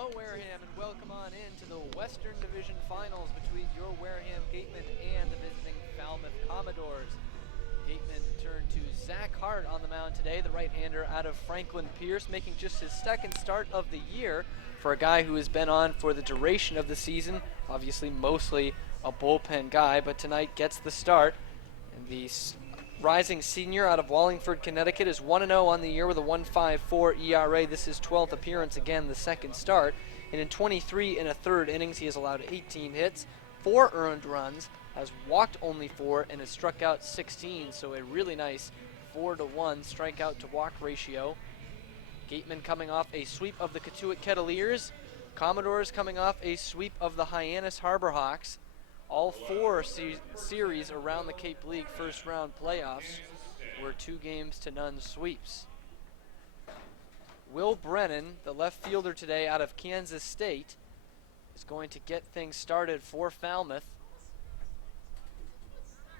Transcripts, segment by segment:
Hello Wareham, and welcome on into the Western Division Finals between your Wareham Gatemen and the visiting Falmouth Commodores. Gatemen turn to Zach Hart on the mound today, the right-hander out of Franklin Pierce, making just his second start of the year for a guy who has been on for the duration of the season, obviously mostly a bullpen guy, but tonight gets the start. And the rising senior out of Wallingford, Connecticut is 1-0 on the year with a 1.54 ERA. This is his 12th appearance, again the second start. And in 23 1/3 innings, he has allowed 18 hits, 4 earned runs, has walked only 4, and has struck out 16. So a really nice 4-to-1 strikeout to walk ratio. Gatemen coming off a sweep of the Katuitt Kettleers. Commodores coming off a sweep of the Hyannis Harbor Hawks. All 4 series around the Cape League first round playoffs were 2-0 sweeps. Will Brennan, the left fielder today out of Kansas State, is going to get things started for Falmouth.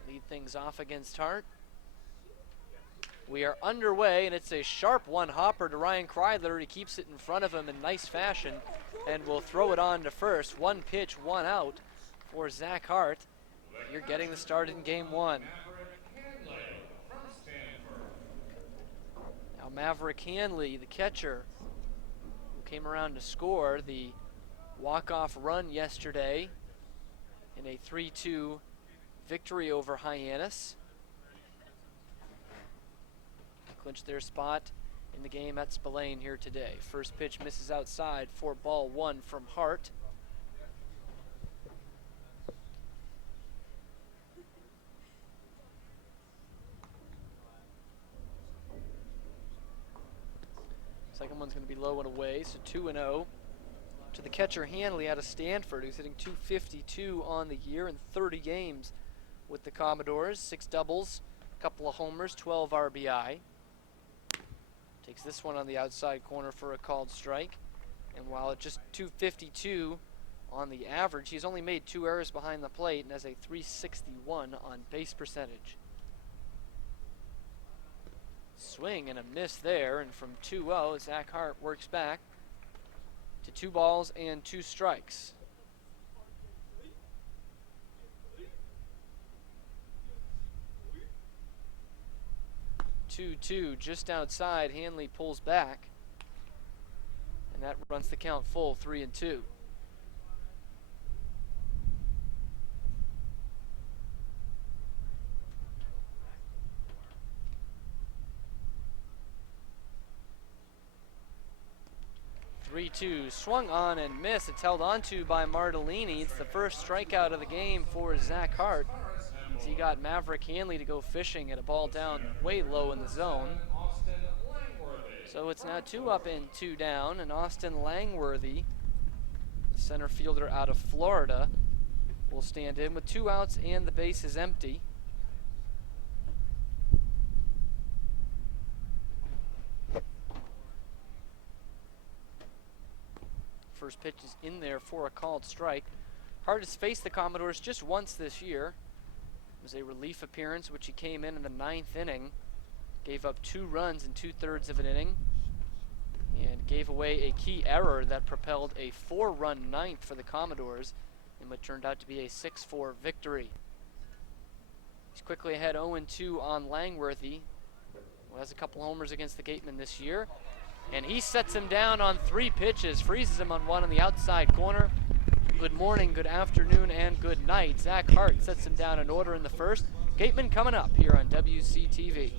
Lead things off against Hart. We are underway, and it's a sharp one-hopper to Ryan Kreidler. He keeps it in front of him in nice fashion and will throw it on to first. 1 pitch, 1 out for Zach Hart. You're getting the start in game 1. Now Maverick Hanley, the catcher, who came around to score the walk-off run yesterday in a 3-2 victory over Hyannis. Clinched their spot in the game at Spillane here today. First pitch misses outside for ball 1 from Hart. Second one's going to be low and away, so 2-0 to the catcher Hanley out of Stanford, who's hitting .252 on the year in 30 games with the Commodores. 6 doubles, a couple of homers, 12 RBI. Takes this one on the outside corner for a called strike. And while at just .252 on the average, he's only made 2 errors behind the plate and has a .361 on base percentage. Swing and a miss there, and from 2-0, Zach Hart works back to 2 balls and 2 strikes. Two, just outside. Hanley pulls back, and that runs the count full, 3-2. Swung on and missed. It's held onto by Martellini. It's the first strikeout of the game for Zach Hart, as he got Maverick Hanley to go fishing at a ball down way low in the zone. So it's now 2 up and 2 down, and Austin Langworthy, the center fielder out of Florida, will stand in with 2 outs and the base is empty. First pitch is in there for a called strike. Hart has faced the Commodores just once this year. It was a relief appearance, which he came in the 9th inning, gave up 2 runs in 2/3 of an inning, and gave away a key error that propelled a 4-run 9th for the Commodores in what turned out to be a 6-4 victory. He's quickly ahead 0-2 on Langworthy, who has a couple homers against the Gatemen this year. And he sets him down on 3 pitches, freezes him on 1 on the outside corner. Good morning, good afternoon, and good night. Zach Hart sets him down in order in the first. Gatemen coming up here on WCTV.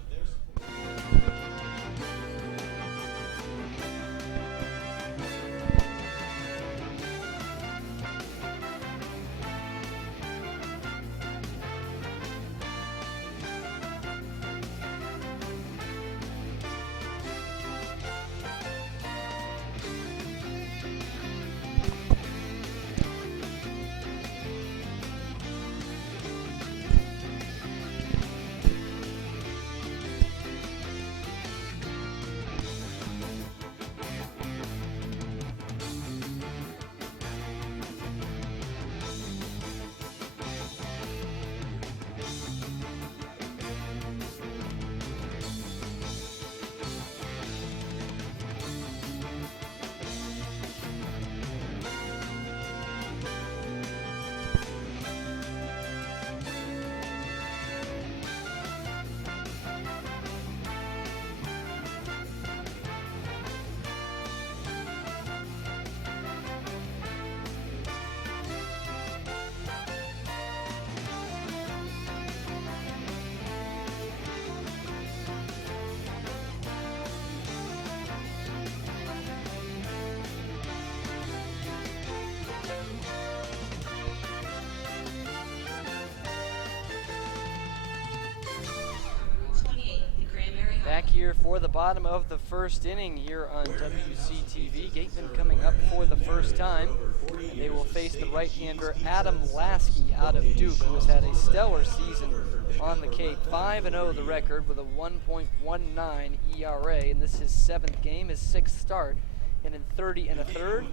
here for the bottom of the first inning here on WCTV. Gatemen coming up for the first time. And they will face the right-hander Adam Lasky out of Duke, who has had a stellar season on the Cape. 5-0 the record with a 1.19 ERA, and this is his 7th game, his 6th start. And in 30 1/3,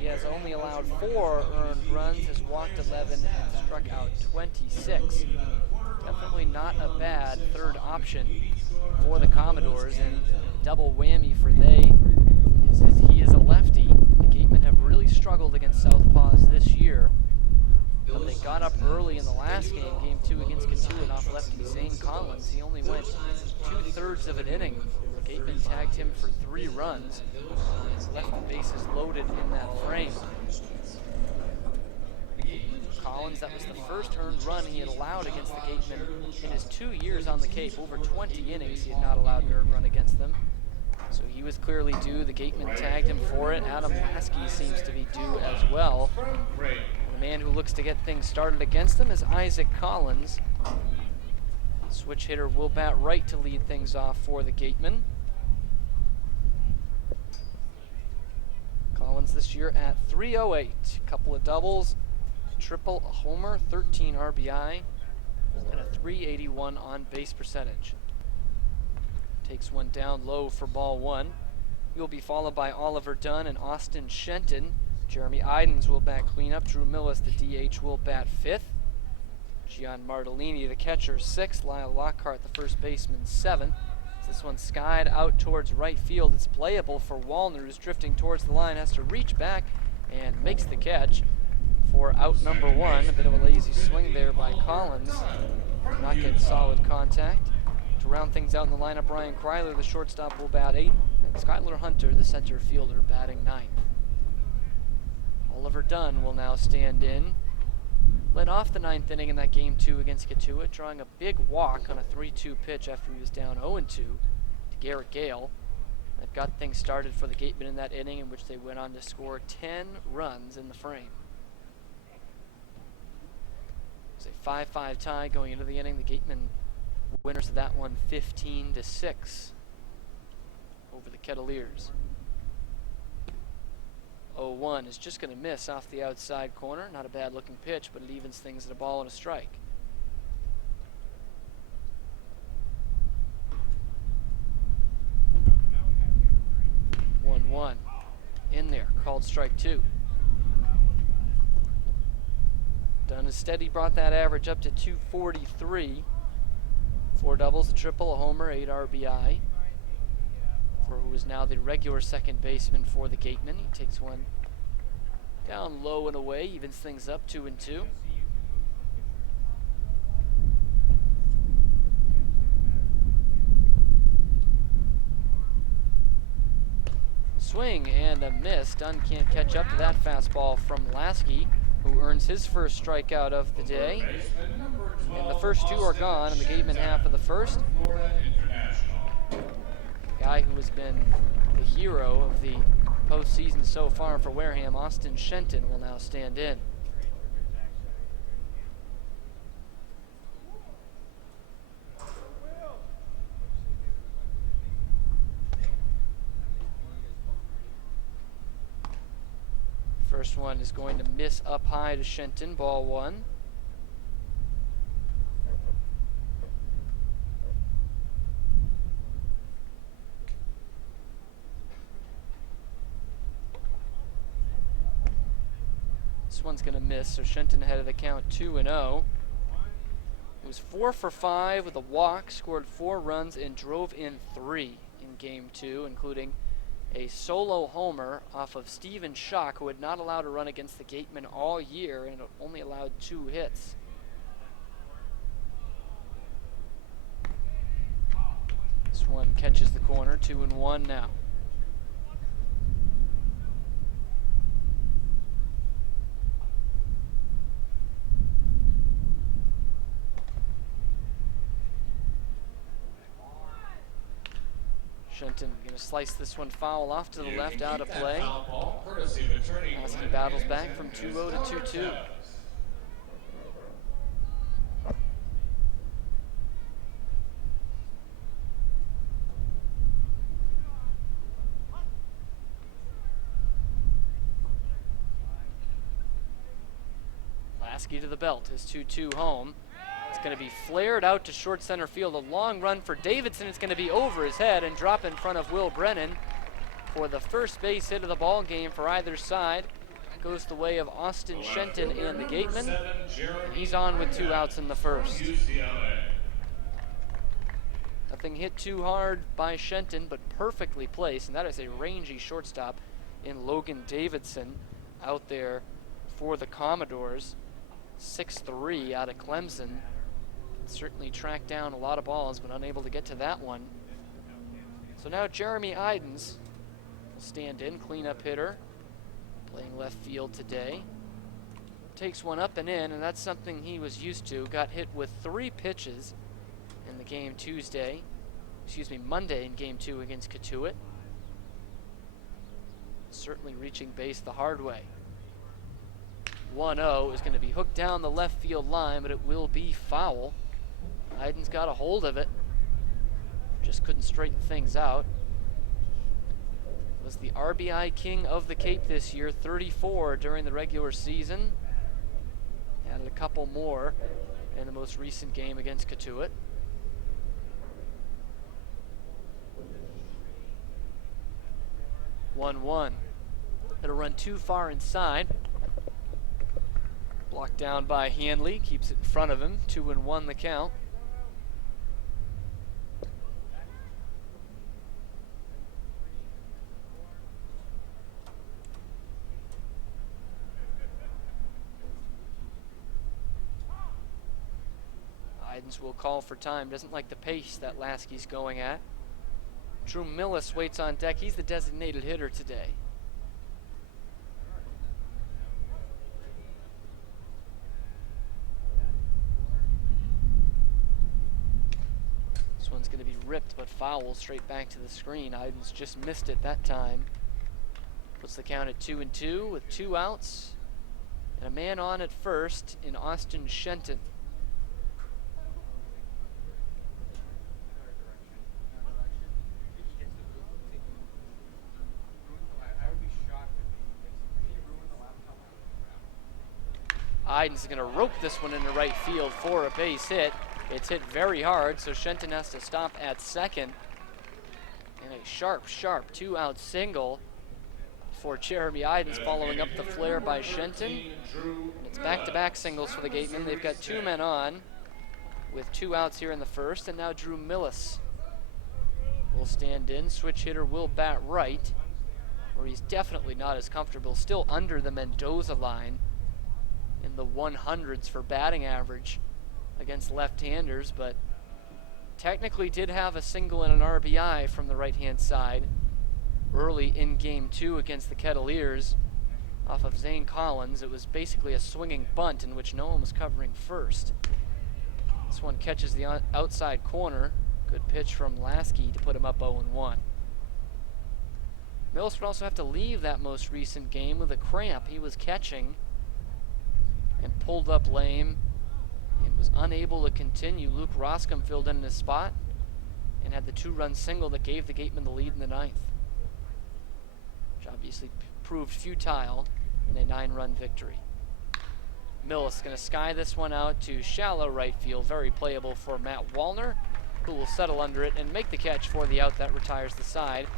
he has only allowed 4 earned runs, has walked 11, and struck out 26. Definitely not a bad third option for the Commodores, and double whammy for they is he is a lefty. The Gatemen have really struggled against southpaws this year. But they got up early in the last game, game 2 against Katuitt, off lefty Zane Collins. He only went 2/3 of an inning. The Gatemen tagged him for 3 runs. Left the bases loaded in that frame. Collins, that was the first earned run he had allowed against the Gatemen in his 2 years on the Cape. Over 20 innings he had not allowed an earned run against them. So he was clearly due. The Gatemen tagged him for it. Adam Lasky seems to be due as well. The man who looks to get things started against them is Isaac Collins. Switch hitter will bat right to lead things off for the Gatemen. Collins this year at 308. Couple of doubles, triple, a homer, 13 RBI, and a 381 on base percentage. Takes one down low for ball 1. He will be followed by Oliver Dunn and Austin Shenton. Jeremy Idens will bat cleanup. Drew Millis, the DH, will bat 5th. Gian Martellini, the catcher, 6th. Lyle Lockhart, the first baseman, 7th. This one skied out towards right field. It's playable for Wallner, who's drifting towards the line, has to reach back and makes the catch for out number 1. A bit of a lazy swing there by Collins. Not getting solid contact. To round things out in the lineup, Ryan Kryler, the shortstop, will bat 8th. And Skylar Hunter, the center fielder, batting 9th. Oliver Dunn will now stand in. Led off the 9th inning in that game 2 against Katuitt, drawing a big walk on a 3-2 pitch after he was down 0-2 to Garrett Gale. That got things started for the Gatemen in that inning, in which they went on to score 10 runs in the frame. It was a 5-5 tie going into the inning. The Gatemen winners of that one 15-6 over the Kettleers. 0-1 is just going to miss off the outside corner. Not a bad looking pitch, but it evens things at a ball and a strike. 1-1 in there, called strike 2. Dunn is steady, brought that average up to 243. 4 doubles, a triple, a homer, 8 RBI. For who is now the regular second baseman for the Gatemen. He takes one down low and away, evens things up 2-2. Swing and a miss. Dunn can't catch up to that fastball from Lasky, who earns his first strikeout of the day. And the first 2 are gone in the Gatemen half of the first. Guy who has been the hero of the postseason so far for Wareham, Austin Shenton, will now stand in. First one is going to miss up high to Shenton, ball 1. This one's going to miss, so Shenton ahead of the count 2-0. He was 4 for 5 with a walk, scored 4 runs, and drove in 3 in game 2, including a solo homer off of Steven Schock, who had not allowed a run against the Gatemen all year and only allowed 2 hits. This one catches the corner, 2-1 now. Shenton going to slice this one foul off to the left, out of play. Lasky battles back from 2-0 to 2-2. Lasky to the belt, his 2-2 home. It's going to be flared out to short center field. A long run for Davidson. It's going to be over his head and drop in front of Will Brennan for the first base hit of the ball game for either side. Goes the way of Austin Shenton and the Gatemen. He's on with 2 outs in the first. Nothing hit too hard by Shenton, but perfectly placed, and that is a rangy shortstop in Logan Davidson out there for the Commodores. 6'3" out of Clemson. Certainly tracked down a lot of balls, but unable to get to that one. So now Jeremy Idens will stand in, cleanup hitter, playing left field today. Takes one up and in, and that's something he was used to. Got hit with 3 pitches in the game Monday in game 2 against Cotuit. Certainly reaching base the hard way. 1-0 is going to be hooked down the left field line, but it will be foul. Idens got a hold of it. Just couldn't straighten things out. Was the RBI king of the Cape this year, 34 during the regular season. Added a couple more in the most recent game against Cotuit. One. It'll run too far inside. Blocked down by Hanley, keeps it in front of him. 2-1 the count. Idens will call for time. Doesn't like the pace that Lasky's going at. Drew Millis waits on deck. He's the designated hitter today. This one's going to be ripped, but foul straight back to the screen. Idens just missed it that time. Puts the count at 2-2 with 2 outs. And a man on at first in Austin Shenton. Idens is going to rope this one into right field for a base hit. It's hit very hard, so Shenton has to stop at second. And a sharp 2-out single for Jeremy Idens, following up the flare by Shenton. And it's back-to-back singles for the Gatemen. They've got 2 men on with 2 outs here in the first, and now Drew Millis will stand in. Switch hitter will bat right, where he's definitely not as comfortable. Still under the Mendoza line in the 100s for batting average against left-handers, but technically did have a single and an RBI from the right-hand side early in game 2 against the Kettleers off of Zane Collins. It was basically a swinging bunt in which no one was covering first. This one catches the outside corner. Good pitch from Lasky to put him up 0-1. Millis would also have to leave that most recent game with a cramp. He was catching and pulled up lame and was unable to continue. Luke Roscom filled in his spot and had the 2-run single that gave the Gatemen the lead in the 9th, which obviously proved futile in a 9-run victory. Millis going to sky this one out to shallow right field. Very playable for Matt Wallner, who will settle under it and make the catch for the out that retires the side.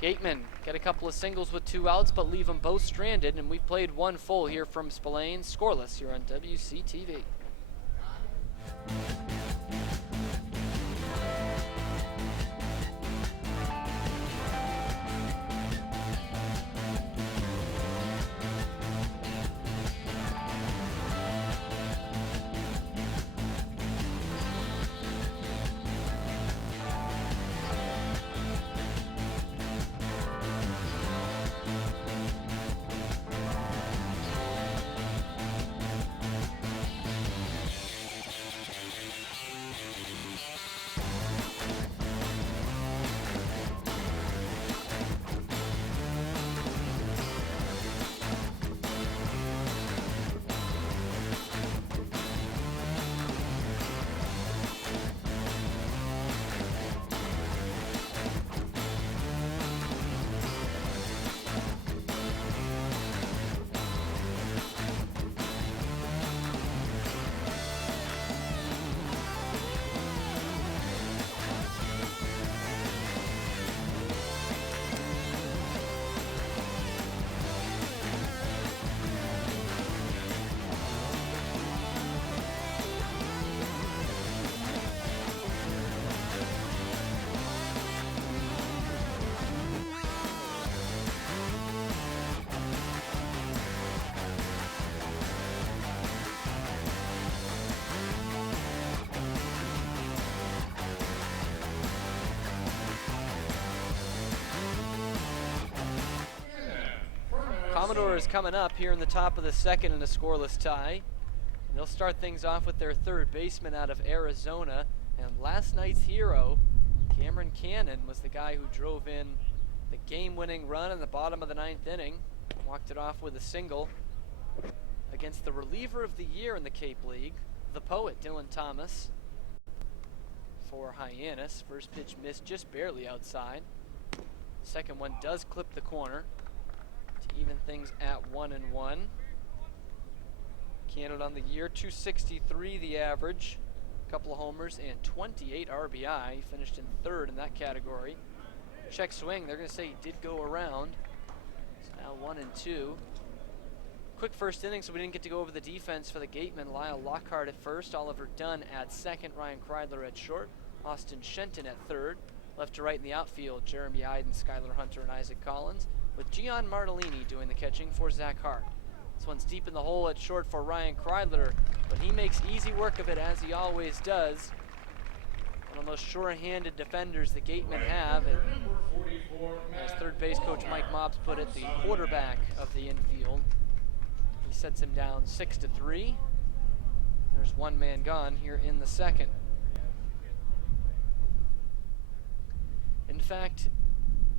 Gatemen get a couple of singles with 2 outs, but leave them both stranded, and we've played 1 full here from Spillane. Scoreless here on WCTV. Commodores coming up here in the top of the second in a scoreless tie. And they'll start things off with their third baseman out of Arizona. And last night's hero, Cameron Cannon, was the guy who drove in the game-winning run in the bottom of the ninth inning. Walked it off with a single against the reliever of the year in the Cape League, the poet, Dylan Thomas, for Hyannis. First pitch missed just barely outside. Second one does clip the corner to even things at 1-1. Cannon on the year, 263 the average, a couple of homers and 28 RBI. He finished in third in that category. Check swing, they're going to say he did go around. It's now 1-2. Quick first inning, so we didn't get to go over the defense for the Gatemen. Lyle Lockhart at first, Oliver Dunn at second, Ryan Kreidler at short, Austin Shenton at third. Left to right in the outfield, Jeremy Iden, Skylar Hunter, and Isaac Collins, with Gian Martellini doing the catching for Zach Hart. This one's deep in the hole at short for Ryan Kreidler, but he makes easy work of it, as he always does. One of the most sure-handed defenders the Gatemen have, and as third base coach Mike Mobbs put it, the quarterback of the infield. He sets him down 6-3. There's one man gone here in the second. In fact,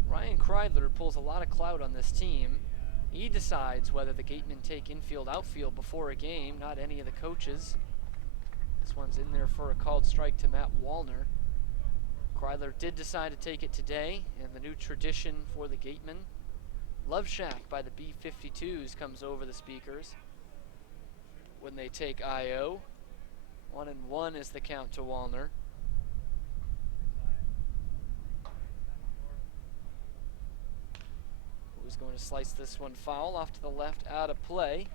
Ryan Kreidler pulls a lot of clout on this team. He decides whether the Gatemen take infield, outfield before a game, not any of the coaches. This one's in there for a called strike to Matt Wallner. Kreidler did decide to take it today, and the new tradition for the Gatemen, Love Shack by the B-52s, comes over the speakers when they take IO. 1-1 is the count to Wallner. Who's going to slice this one foul off to the left, out of play.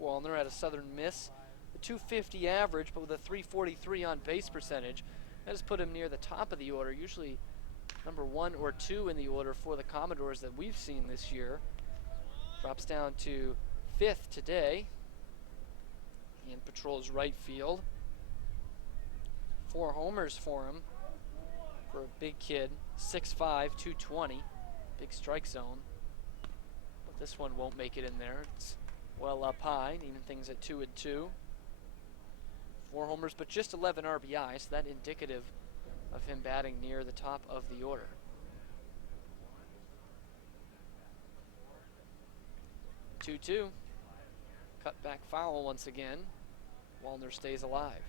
Wallner had a Southern Miss, a 250 average, but with a 343 on base percentage. That has put him near the top of the order, usually number 1 or 2 in the order for the Commodores that we've seen this year. Drops down to 5th today and patrols right field. 4 homers for him for a big kid, 6'5", 220, big strike zone. But this one won't make it in there. It's well up high, even things at 2-2. 4 homers, but just 11 RBI, so that indicative of him batting near the top of the order. 2-2. Cut back foul once again. Wallner stays alive.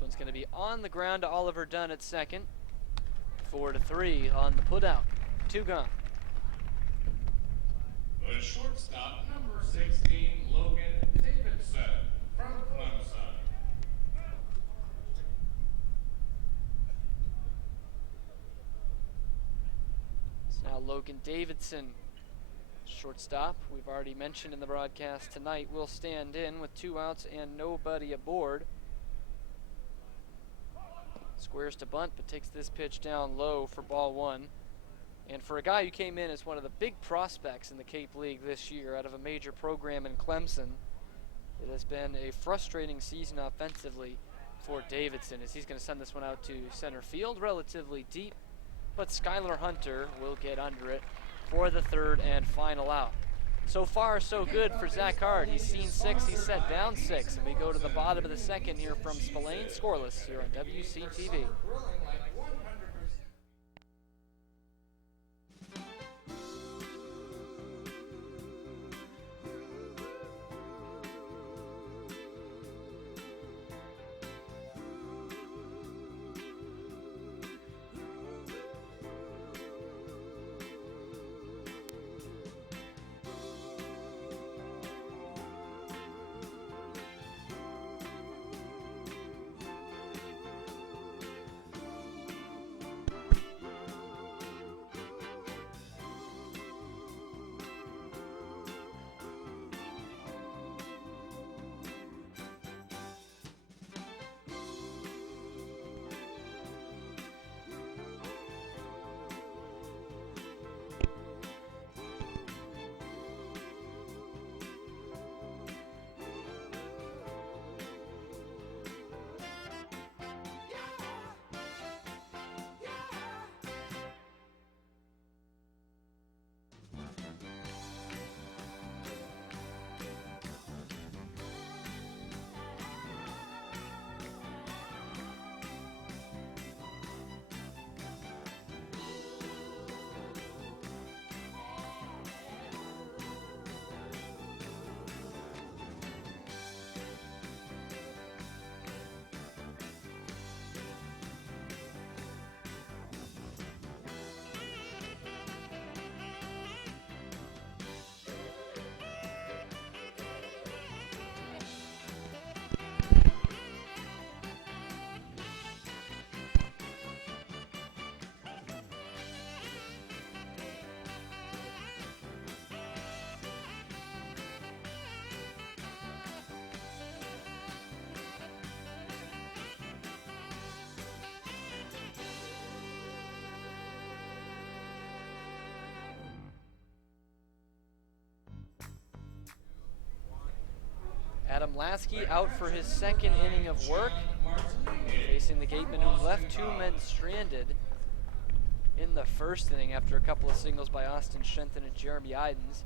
One's going to be on the ground to Oliver Dunn at second. 4-3 on the putout. 2 gone. The shortstop, number 16, Logan Davidson from Clemson. It's now Logan Davidson, shortstop. We've already mentioned in the broadcast tonight will stand in with 2 outs and nobody aboard. Squares to bunt, but takes this pitch down low for ball 1. And for a guy who came in as one of the big prospects in the Cape League this year out of a major program in Clemson, it has been a frustrating season offensively for Davidson, as he's going to send this one out to center field relatively deep, but Skylar Hunter will get under it for the third and final out. So far, so good for Zach Hart. He's seen 6, he's set down 6, and we go to the bottom of the second here from Spillane, scoreless here on WCTV. Adam Lasky out for his second inning of work, facing the Gatemen, who left 2 men stranded in the first inning after a couple of singles by Austin Shenton and Jeremy Idens.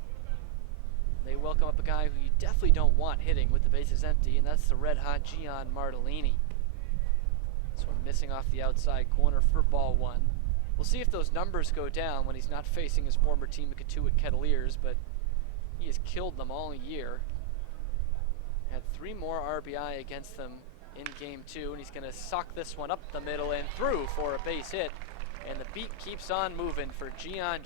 They welcome up a guy who you definitely don't want hitting with the bases empty, and that's the red-hot Gian Martellini. This one missing off the outside corner for ball 1. We'll see if those numbers go down when he's not facing his former team, the Katuitt Kettleers, but he has killed them all year. Had 3 more RBI against them in game 2, and he's going to sock this one up the middle and through for a base hit. And the beat keeps on moving for Gian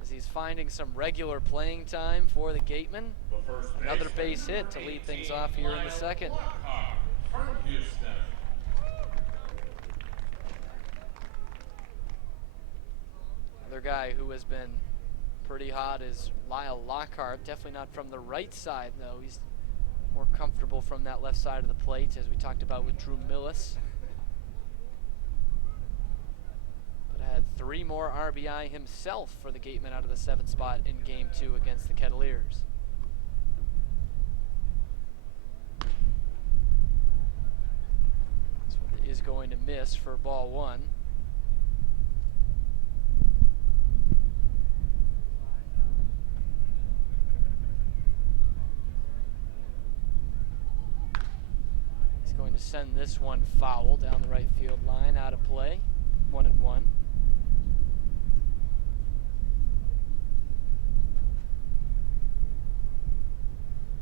as he's finding some regular playing time for the Gatemen. Another base hit to lead things off here in the second. Another guy who has been pretty hot is Lyle Lockhart. Definitely not from the right side, though. He's more comfortable from that left side of the plate, as we talked about with Drew Millis. But had 3 more RBI himself for the Gatemen out of the 7th spot in game 2 against the Kettleers. This one is going to miss for ball 1. Going to send this one foul down the right field line, out of play, 1-1.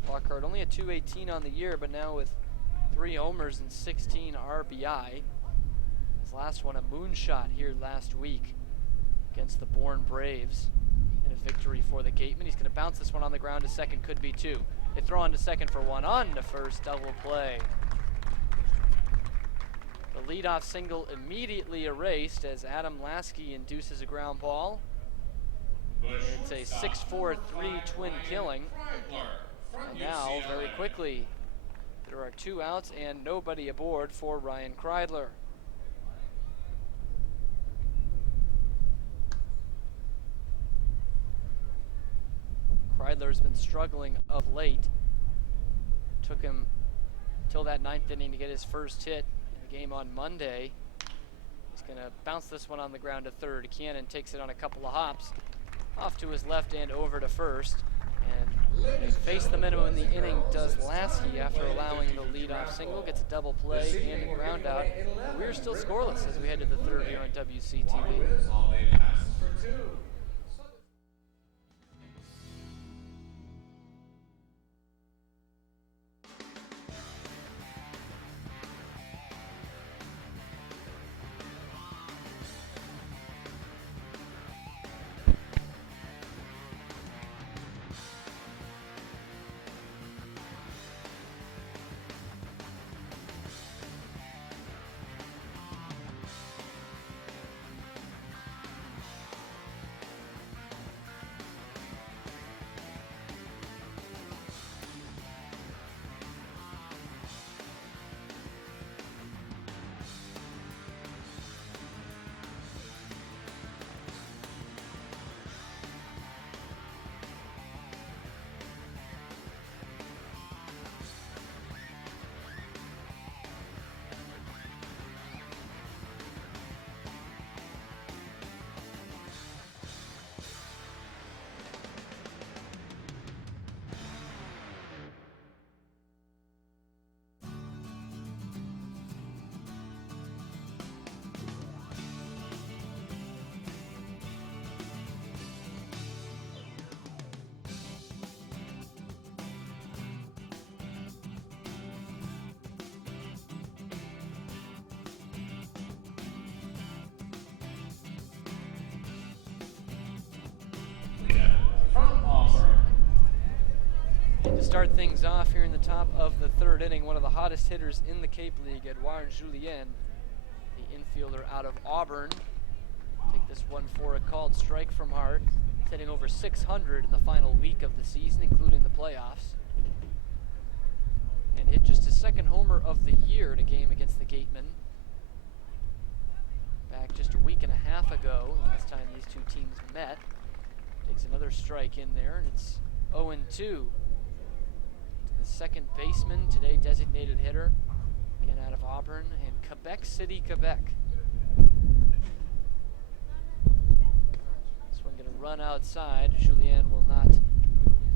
Lockhart only a .218 on the year, but now with 3 homers and 16 RBI. His last one a moonshot here last week against the Bourne Braves in a victory for the Gatemen. He's going to bounce this one on the ground to second, could be 2. They throw on to second for 1, on to first, double play. The leadoff single immediately erased as Adam Lasky induces a ground ball. It's a 6-4-3 twin killing. And now, very quickly, there are 2 outs and nobody aboard for Ryan Kreidler. Kreidler's been struggling of late. Took him till that 9th inning to get his first hit. Game on Monday. He's going to bounce this one on the ground to third. Cannon takes it on a couple of hops off to his left and over to first. And he faced the minimum in the inning, does Lasky, after allowing the leadoff single. Gets a double play and a ground out. We're still scoreless as we head to the third here on WCTV. All they asked for 2. To start things off here in the top of the 3rd inning, one of the hottest hitters in the Cape League, Edouard Julien, the infielder out of Auburn. Take this one for a called strike from Hart. He's hitting over 600 in the final week of the season, including the playoffs. And hit just his 2nd homer of the year in a game against the Gatemen. Back just a week and a half ago, last time these 2 teams met. Takes another strike in there, and it's 0-2. the second baseman, today designated hitter, again out of Auburn, and Quebec City, Quebec. This one going to run outside. Julien will not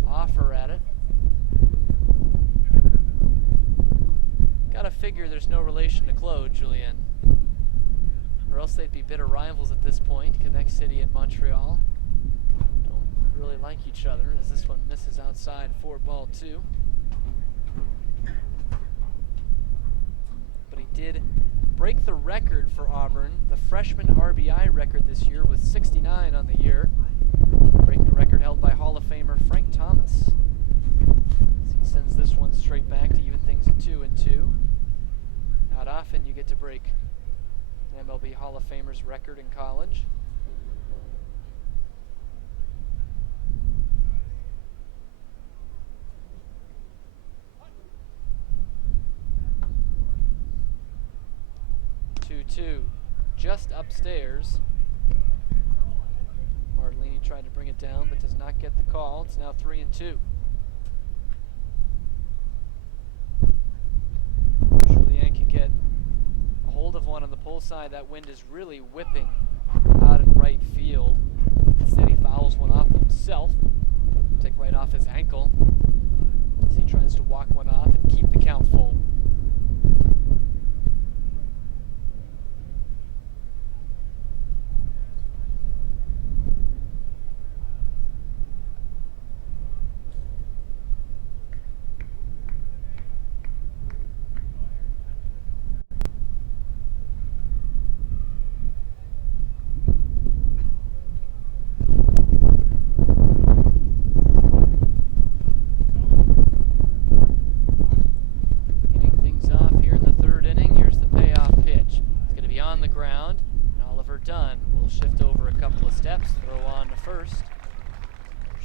offer at it. Gotta figure there's no relation to Claude, Julien, or else they'd be bitter rivals at this point. Quebec City and Montreal don't really like each other, as this one misses outside for ball 2. But he did break the record for Auburn, the freshman RBI record this year with 69 on the year, breaking the record held by Hall of Famer Frank Thomas. So he sends this one straight back to even things at 2-2. Not often you get to break an MLB Hall of Famer's record in college. Two, just upstairs. Martellini tried to bring it down, but does not get the call. It's now 3-2. Julien can get a hold of one on the pull side. That wind is really whipping out in right field. Instead, he fouls one off himself. Take right off his ankle as he tries to walk one off and keep the count full.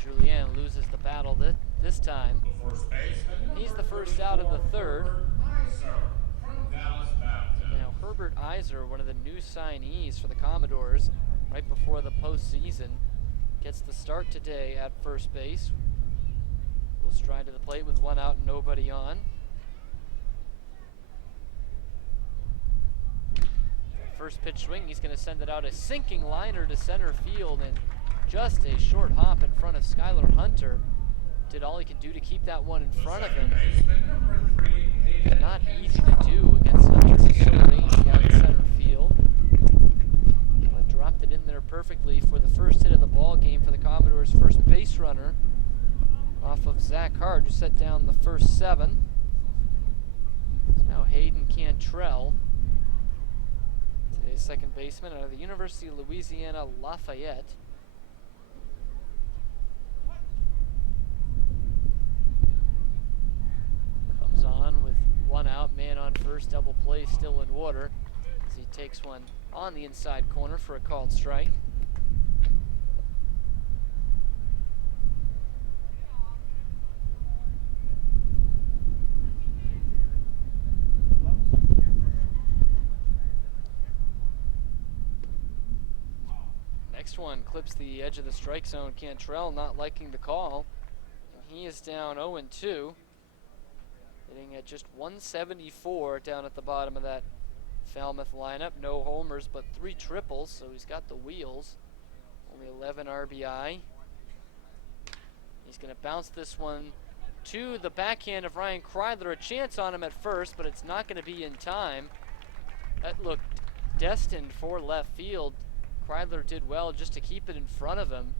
Julien loses the battle this time. He's the first out of the third. Now Herbert Iser, one of the new signees for the Commodores right before the postseason, gets the start today at first base. Will stride to the plate with one out and nobody on. First pitch swing, he's going to send it out, a sinking liner to center field, and just a short hop in front of Skylar Hunter. Did all he could do to keep that one in front of him. Not easy to do against Hunter. He's so rangy out in center field. But dropped it in there perfectly for the first hit of the ball game for the Commodores' first base runner off of Zach Hart, who set down the first 7. It's now Hayden Cantrell, today's second baseman out of the University of Louisiana Lafayette. Comes on with one out, man on first, double play still in order as he takes one on the inside corner for a called strike. Next one clips the edge of the strike zone. Cantrell not liking the call, and he is down 0-2. Hitting at just 174 down at the bottom of that Falmouth lineup. No homers, but 3 triples, so he's got the wheels. Only 11 RBI. He's going to bounce this one to the backhand of Ryan Kreidler. A chance on him at first, but it's not going to be in time. That looked destined for left field. Kreidler did well just to keep it in front of him.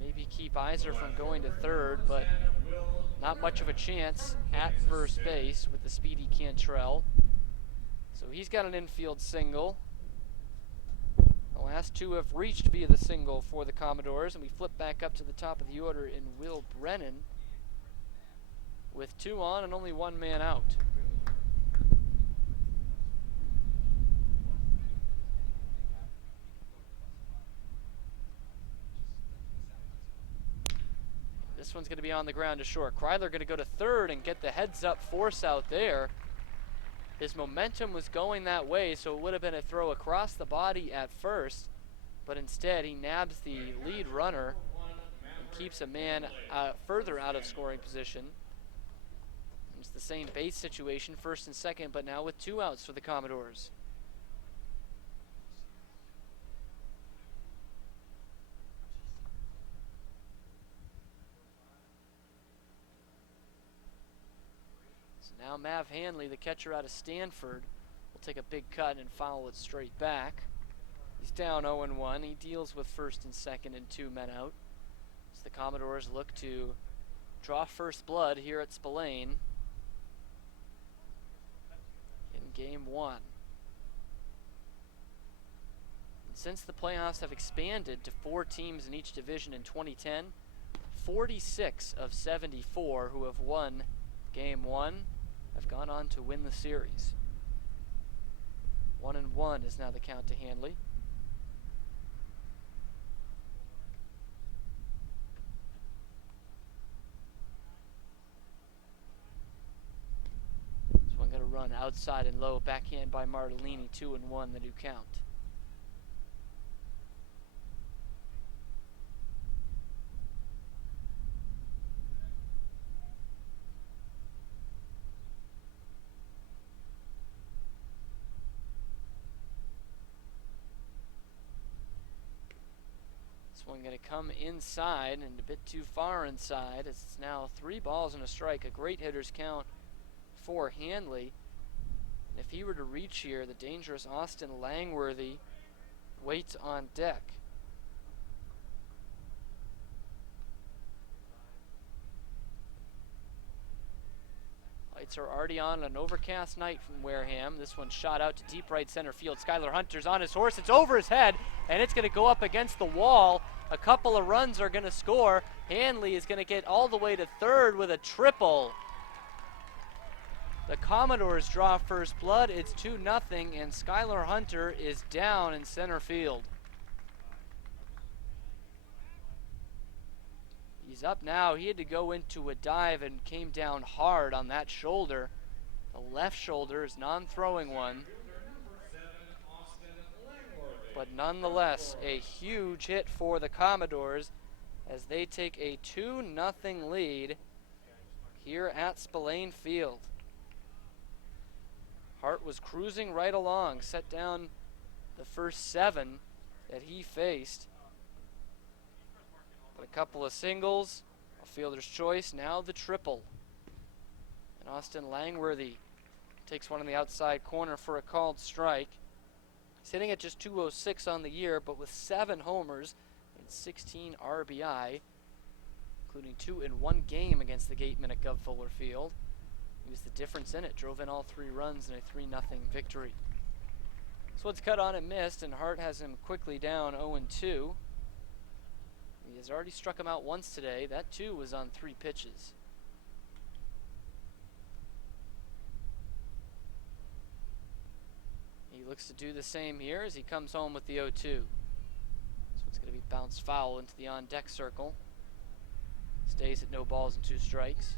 Maybe keep Iser from going to third, but not much of a chance at first base with the speedy Cantrell. So he's got an infield single. The last 2 have reached via the single for the Commodores, and we flip back up to the top of the order in Will Brennan with 2 on and only 1 man out. This one's going to be on the ground to short. Kreidler going to go to third and get the heads-up force out there. His momentum was going that way, so it would have been a throw across the body at first. But instead, he nabs the lead runner and keeps a man further out of scoring position. It's the same base situation, first and second, but now with 2 outs for the Commodores. So now Mav Hanley, the catcher out of Stanford, will take a big cut and foul it straight back. He's down 0-1. He deals with first and second and 2 men out. So the Commodores look to draw first blood here at Spillane in Game 1. And since the playoffs have expanded to 4 teams in each division in 2010, 46 of 74 who have won Game 1 have gone on to win the series. 1-1 is now the count to Hanley. Going to run outside and low, backhand by Martellini, 2-1, the new count. This one going to come inside and a bit too far inside. It's now 3 balls and a strike, a great hitter's count for Hanley. And if he were to reach here, the dangerous Austin Langworthy waits on deck. Lights are already on an overcast night from Wareham. This one shot out to deep right center field. Skylar Hunter's on his horse. It's over his head, and it's going to go up against the wall. A couple of runs are going to score. Hanley is going to get all the way to third with a triple. The Commodores draw first blood. It's 2-0, and Skylar Hunter is down in center field. He's up now. He had to go into a dive and came down hard on that shoulder. The left shoulder is non-throwing one. But nonetheless, a huge hit for the Commodores as they take a 2-0 lead here at Spillane Field. Hart was cruising right along, set down the first 7 that he faced. But a couple of singles, a fielder's choice, now the triple. And Austin Langworthy takes one on the outside corner for a called strike. He's hitting at just .206 on the year, but with 7 homers and 16 RBI, including 2 in 1 game against the Gatemen at Gov Fuller Field. He was the difference in it, drove in all 3 runs in a 3-0 victory. This one's cut on and missed, and Hart has him quickly down 0-2. He has already struck him out once today. That too was on 3 pitches. He looks to do the same here as he comes home with the 0-2. This one's going to be bounced foul into the on-deck circle. Stays at no balls and 2 strikes.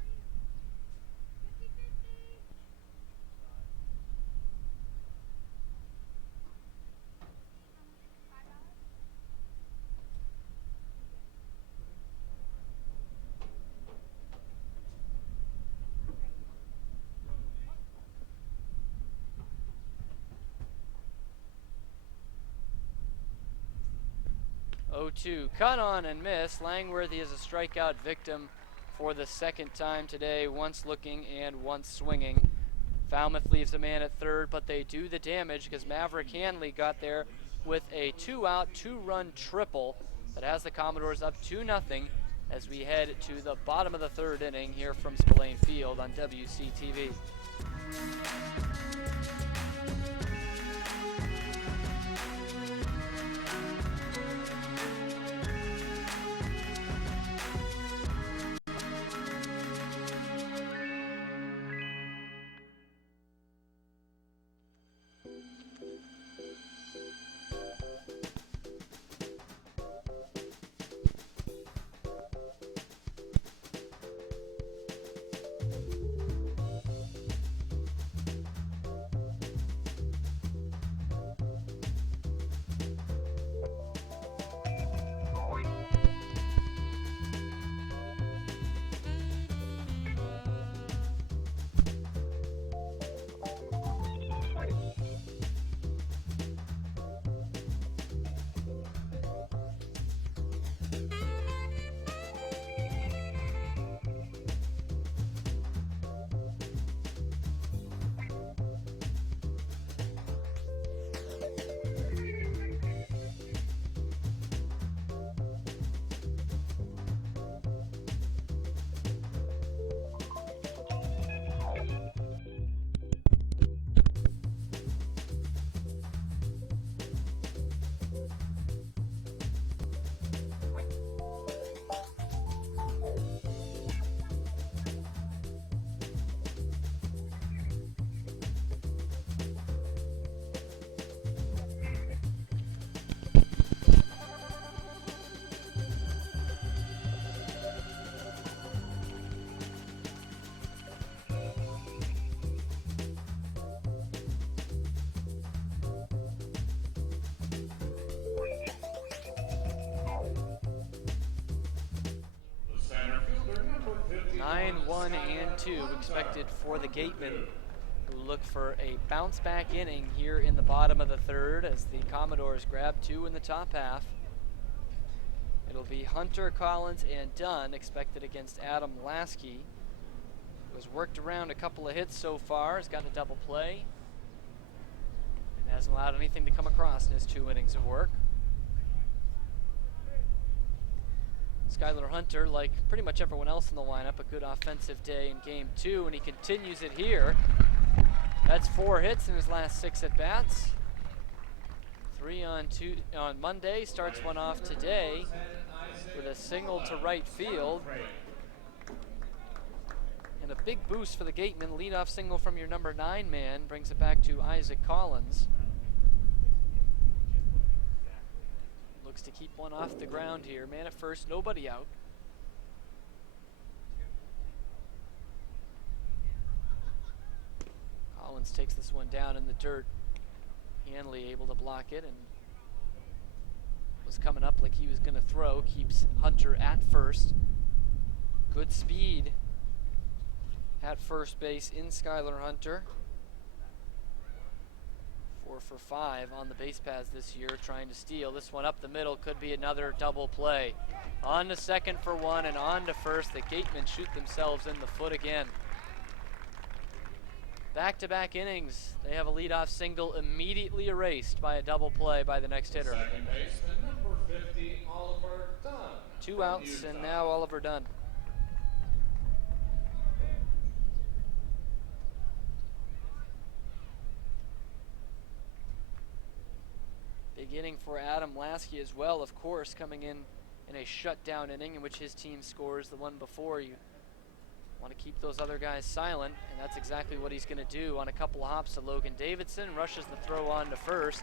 Cut on and miss. Langworthy is a strikeout victim for the 2nd time today, once looking and once swinging. Falmouth leaves a man at third, but they do the damage because Maverick Hanley got there with a 2-out, 2-run triple that has the Commodores up 2-0 as we head to the bottom of the 3rd inning here from Spillane Field on WCTV. 1 and 2 expected for the Gatemen, who look for a bounce back inning here in the bottom of the third as the Commodores grab 2 in the top half. It'll be Hunter, Collins, and Dunn expected against Adam Lasky, who has worked around a couple of hits so far, has gotten a double play, and hasn't allowed anything to come across in his 2 innings of work. Skylar Hunter, like pretty much everyone else in the lineup, a good offensive day in game 2, and he continues it here. That's 4 hits in his last 6 at-bats. 3 on Monday, starts one off today with a single to right field. And a big boost for the Gatemen. Leadoff single from your number 9 man brings it back to Isaac Collins. Looks to keep one off the ground here. Man at first, nobody out. Collins takes this one down in the dirt. Hanley able to block it and was coming up like he was going to throw. Keeps Hunter at first. Good speed at first base in Skylar Hunter. 4 for 5 on the base paths this year, trying to steal. This one up the middle could be another double play. On to second for 1 and on to first. The Gatemen shoot themselves in the foot again. Back-to-back innings. They have a leadoff single immediately erased by a double play by the next hitter. Second baseman, number 50, Oliver Dunn. 2 outs and now Oliver Dunn. Big inning for Adam Lasky as well, of course, coming in a shutdown inning in which his team scores the one before. You want to keep those other guys silent, and that's exactly what he's going to do on a couple of hops to Logan Davidson. Rushes the throw on to first,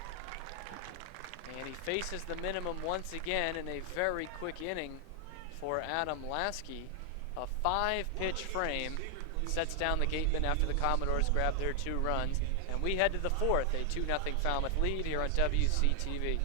and he faces the minimum once again in a very quick inning for Adam Lasky. A 5-pitch frame sets down the Gatemen after the Commodores grab their 2 runs. And we head to the 4th, a 2-0 Falmouth lead here on WCTV.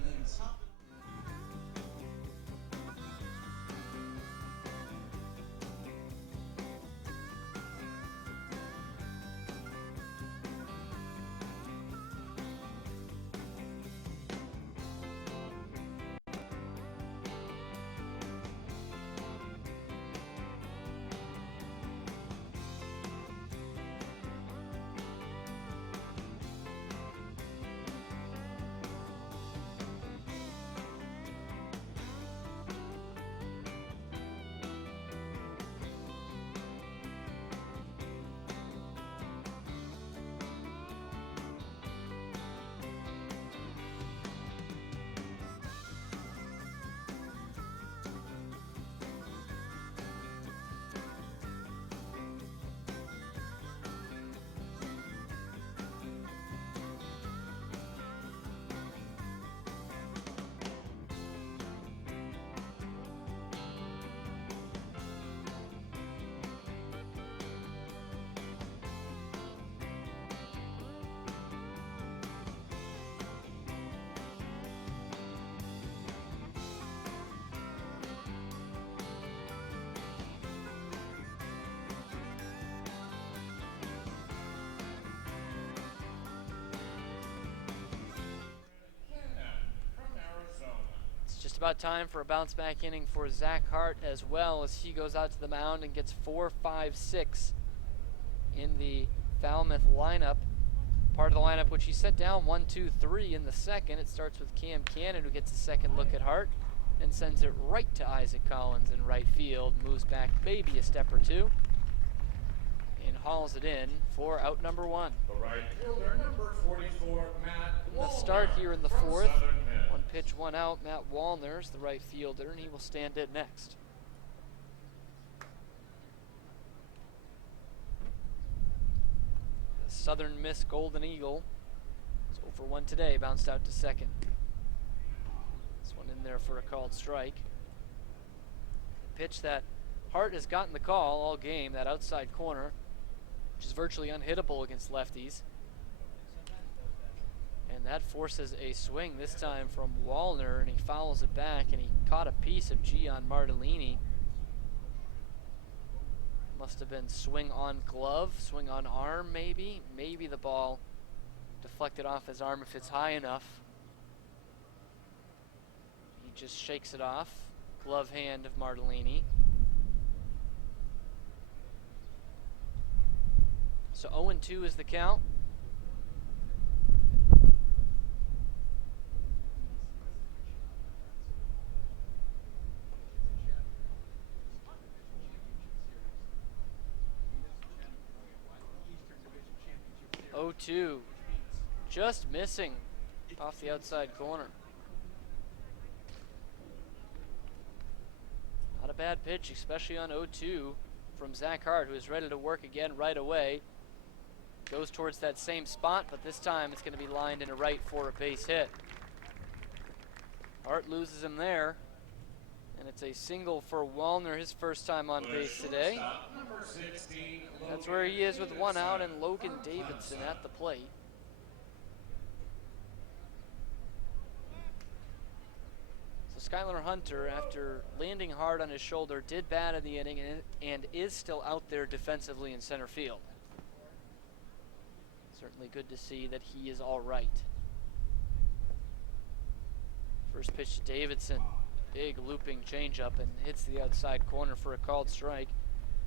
Just about time for a bounce back inning for Zach Hart as well, as he goes out to the mound and gets 4, 5, 6 in the Falmouth lineup. Part of the lineup which he set down 1, 2, 3 in the second. It starts with Cam Cannon, who gets a second look at Hart and sends it right to Isaac Collins in right field. Moves back maybe a step or 2 and hauls it in for out number 1. The right fielder, number 44, Matt The Wallner start here in the from 4th. Southern Miss. 1 pitch, 1 out. Matt Wallner's the right fielder, and he will stand in next. The Southern Miss Golden Eagle is 0 for 1 today, bounced out to second. This one in there for a called strike. Pitch that Hart has gotten the call all game, that outside corner, which is virtually unhittable against lefties. And that forces a swing this time from Wallner, and he fouls it back, and he caught a piece of Gian Martellini. Must have been swing on glove, swing on arm maybe. Maybe the ball deflected off his arm if it's high enough. He just shakes it off. Glove hand of Martellini. So 0-2 is the count. Oh-2, just missing off the outside corner. Not a bad pitch, especially on 0-2 from Zach Hart, who is ready to work again right away. Goes towards that same spot, but this time it's going to be lined into right for a base hit. Hart loses him there, and it's a single for Wallner, his first time on base today. That's where he is with one out, and Logan Davidson at the plate. So Skylar Hunter, after landing hard on his shoulder, did bad in the inning and is still out there defensively in center field. Certainly good to see that he is all right. First pitch to Davidson. Big looping changeup and hits the outside corner for a called strike.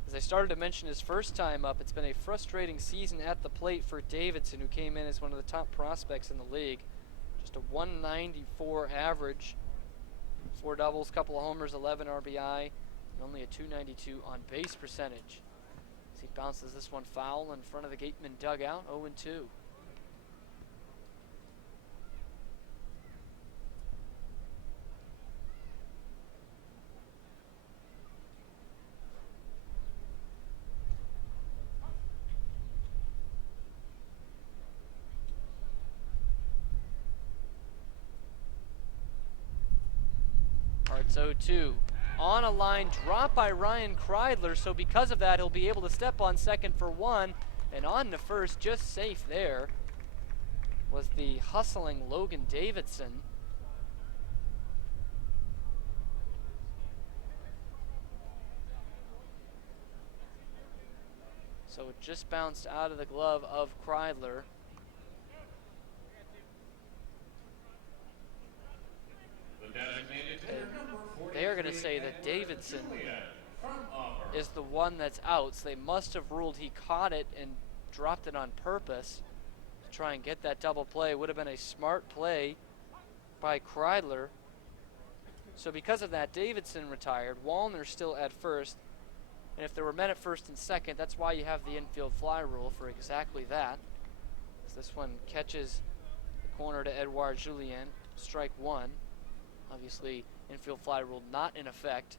As I started to mention his first time up, it's been a frustrating season at the plate for Davidson, who came in as one of the top prospects in the league. Just a 194 average, 4 doubles, couple of homers, 11 RBI, and only a 292 on base percentage. As he bounces this one foul in front of the Gatemen dugout, 0-2. Hart's 0-2. On a line drop by Ryan Kreidler, so because of that he'll be able to step on second for one, and on to first, just safe there, was the hustling Logan Davidson. So it just bounced out of the glove of Kreidler. They are going to say that Davidson is the one that's out, so they must have ruled he caught it and dropped it on purpose to try and get that double play. Would have been a smart play by Kreidler. So because of that, Davidson retired. Wallner still at first. And if there were men at first and second, that's why you have the infield fly rule, for exactly that. As this one catches the corner to Edouard Julien, strike one. Obviously, infield fly rule not in effect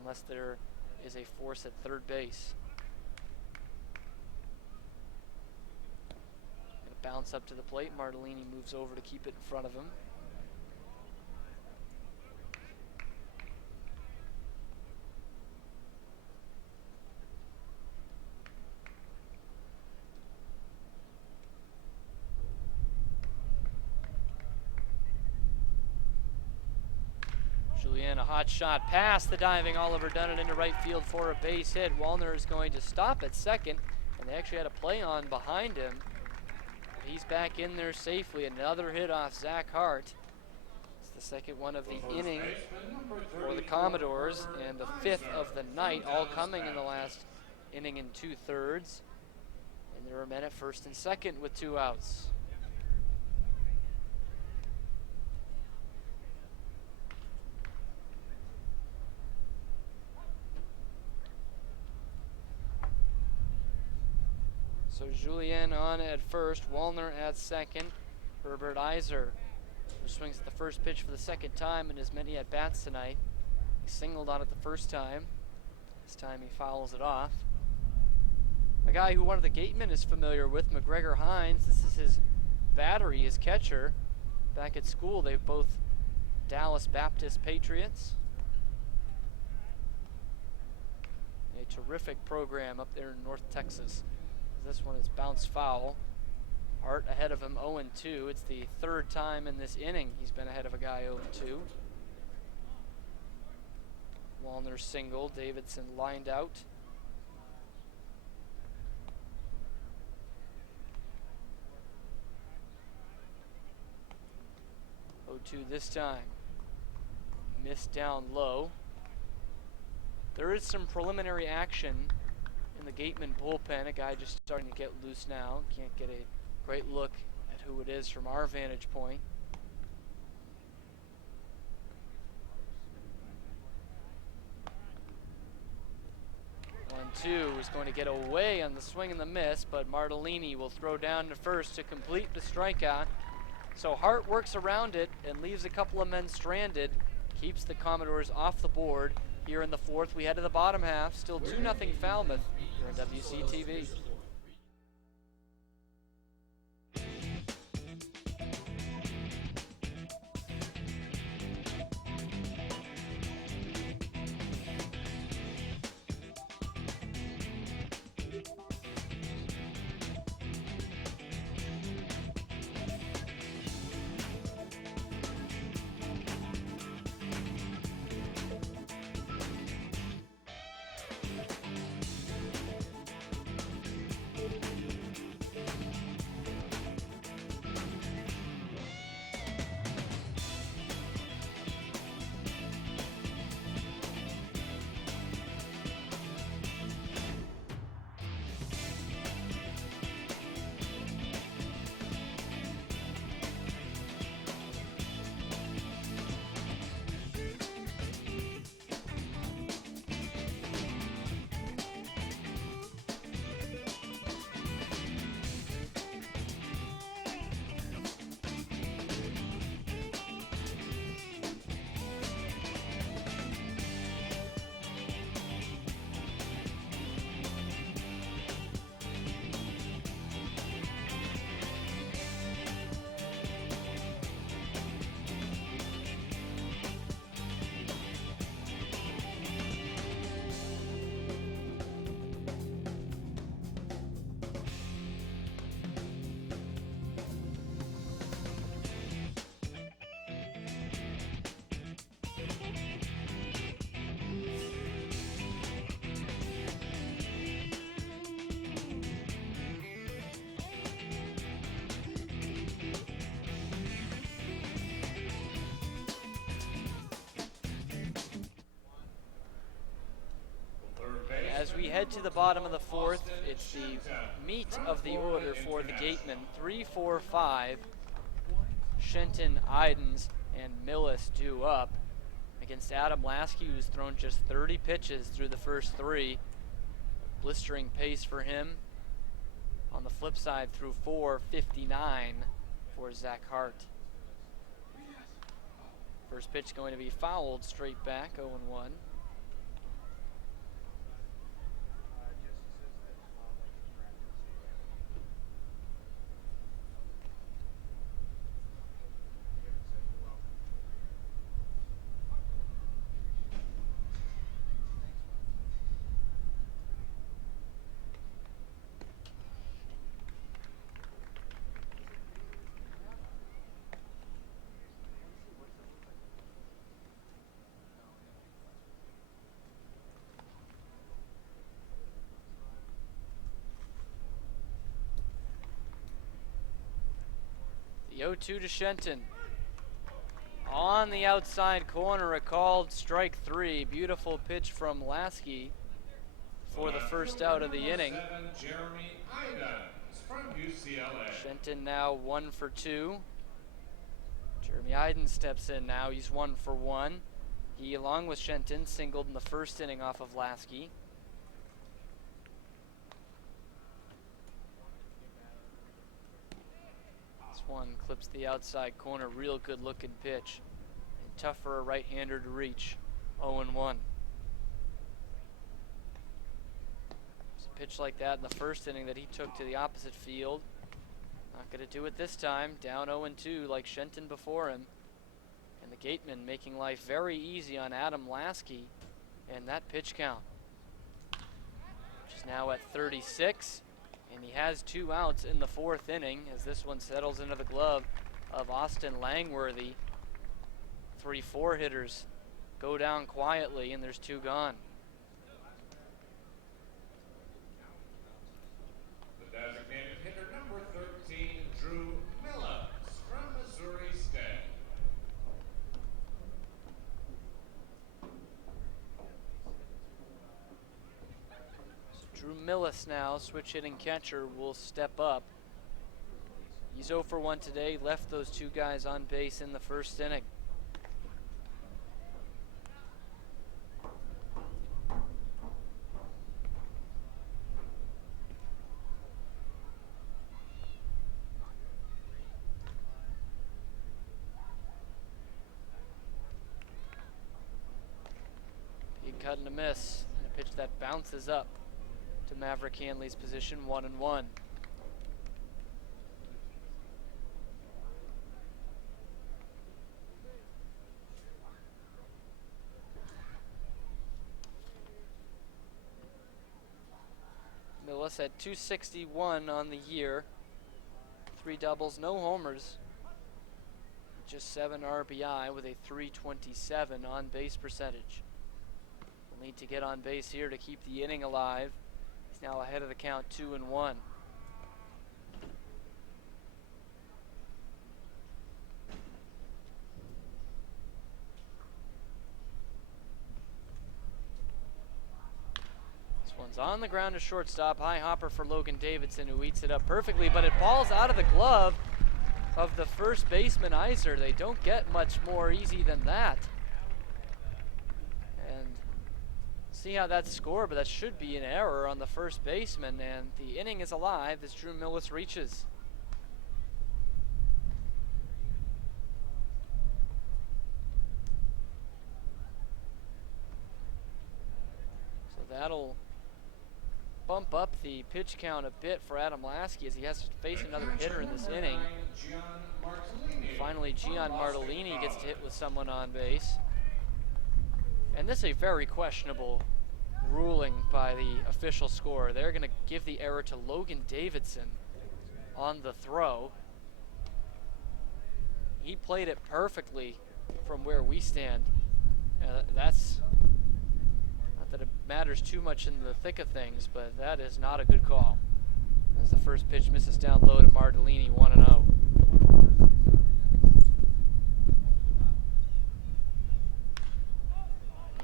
unless there is a force at third base. Gonna bounce up to the plate. Martellini moves over to keep it in front of him. Julien, a hot shot past the diving Oliver Dunn into right field for a base hit. Wallner is going to stop at second, and they actually had a play on behind him. But he's back in there safely. Another hit off Zach Hart. It's the second one of the inning for the Commodores, and the fifth of the night, all coming in the last inning and 2/3. And there are men at first and second with 2 outs. So Julien on at first, Wallner at second. Herbert Iser, who swings at the first pitch for the second time in as many at-bats tonight. He singled on it the first time. This time he fouls it off. A guy who one of the Gatemen is familiar with, McGregor Hines. This is his battery, his catcher. Back at school, they've both Dallas Baptist Patriots. A terrific program up there in North Texas. This one is bounced foul. Hart ahead of him 0-2. It's the third time in this inning he's been ahead of a guy 0-2. Wallner single. Davidson lined out. 0-2 this time. Missed down low. There is some preliminary action in the Gatemen bullpen. A guy just starting to get loose now. Can't get a great look at who it is from our vantage point. 1-2 is going to get away on the swing and the miss, but Martellini will throw down to first to complete the strikeout. So Hart works around it and leaves a couple of men stranded, keeps the Commodores off the board. Here in the fourth, we head to the bottom half. Still 2-0 Falmouth here on WCTV. As we head to the bottom of the fourth, it's the meat of the order for the Gatemen. 3, 4, 5. Shenton, Idens, and Millis due up against Adam Lasky, who's thrown just 30 pitches through the first three. Blistering pace for him. On the flip side, through 4.59 for Zach Hart. First pitch going to be fouled straight back, 0-1. The 0-2 to Shenton. On the outside corner, a called strike three. Beautiful pitch from Lasky for the first out of the inning. Jeremy Idens from UCLA. Shenton now 1 for 2. Jeremy Idens steps in now. He's 1 for 1. He, along with Shenton, singled in the first inning off of Lasky. One clips the outside corner, real good looking pitch. And tough for a right-hander to reach. 0-1. It's a pitch like that in the first inning that he took to the opposite field. Not going to do it this time. Down 0-2 like Shenton before him. And the Gatemen making life very easy on Adam Lasky. And that pitch count, which is now at 36. And he has 2 outs in the fourth inning as this one settles into the glove of Austin Langworthy. 3-4 hitters go down quietly, and there's 2 gone. The designated hitter number 13, Drew Millis from Missouri State. Drew Millis now, switch hitting catcher, will step up. He's 0 for 1 today, left those two guys on base in the first inning. Big cut and a miss, and a pitch that bounces up to Maverick Hanley's position, 1-1. Millis at 261 on the year. 3 doubles, no homers. Just 7 RBI with a 327 on base percentage. Will need to get on base here to keep the inning alive. He's now ahead of the count, 2-1. One's on the ground to shortstop. High hopper for Logan Davidson, who eats it up perfectly, but it falls out of the glove of the first baseman, Iser. They don't get much more easy than that. And see how that's scored, but that should be an error on the first baseman, and the inning is alive as Drew Millis reaches. So that'll bump up the pitch count a bit for Adam Lasky as he has to face another hitter in this inning. Finally, Gian Martellini gets to hit with someone on base. And this is a very questionable ruling by the official scorer. They're going to give the error to Logan Davidson on the throw. He played it perfectly from where we stand. That's not that it matters too much in the thick of things, but that is not a good call. As the first pitch misses down low to Martellini, 1-0.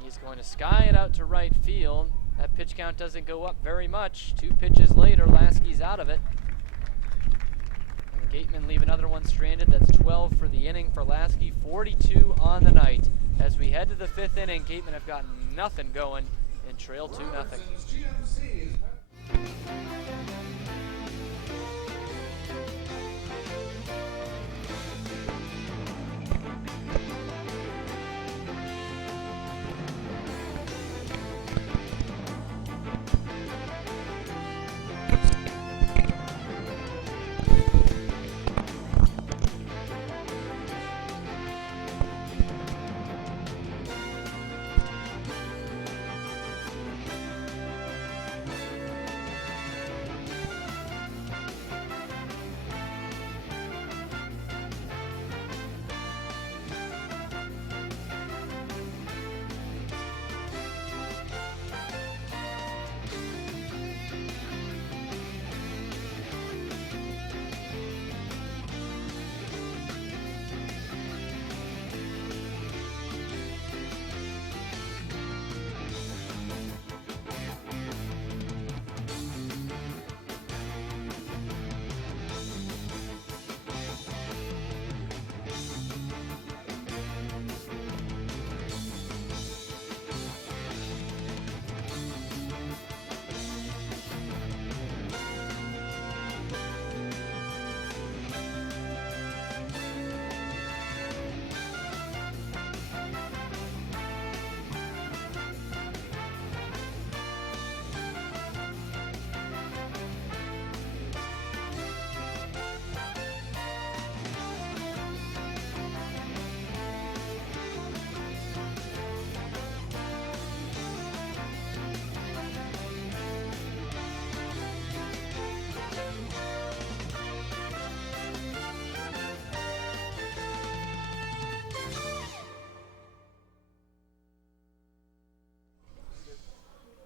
He's going to sky it out to right field. That pitch count doesn't go up very much. 2 pitches later, Lasky's out of it. And the Gatemen leave another one stranded. That's 12 for the inning for Lasky, 42 on the night. As we head to the 5th inning, Gatemen have got nothing going and trail 2-0.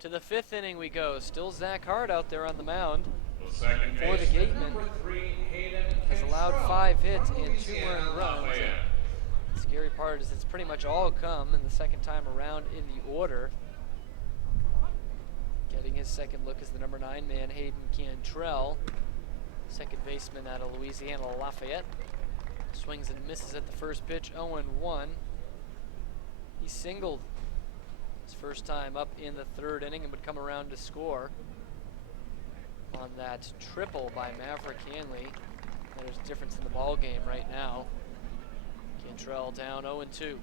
To the 5th inning we go. Still Zach Hart out there on the mound for the Gatemen. Has allowed 5 hits and 2 earned runs. The scary part is it's pretty much all come in the second time around in the order. Getting his second look is the number 9 man, Hayden Cantrell, second baseman out of Louisiana Lafayette. Swings and misses at the first pitch, 0-1. He singled his first time up in the third inning and would come around to score on that triple by Maverick Hanley. There's a difference in the ball game right now. Cantrell down 0-2.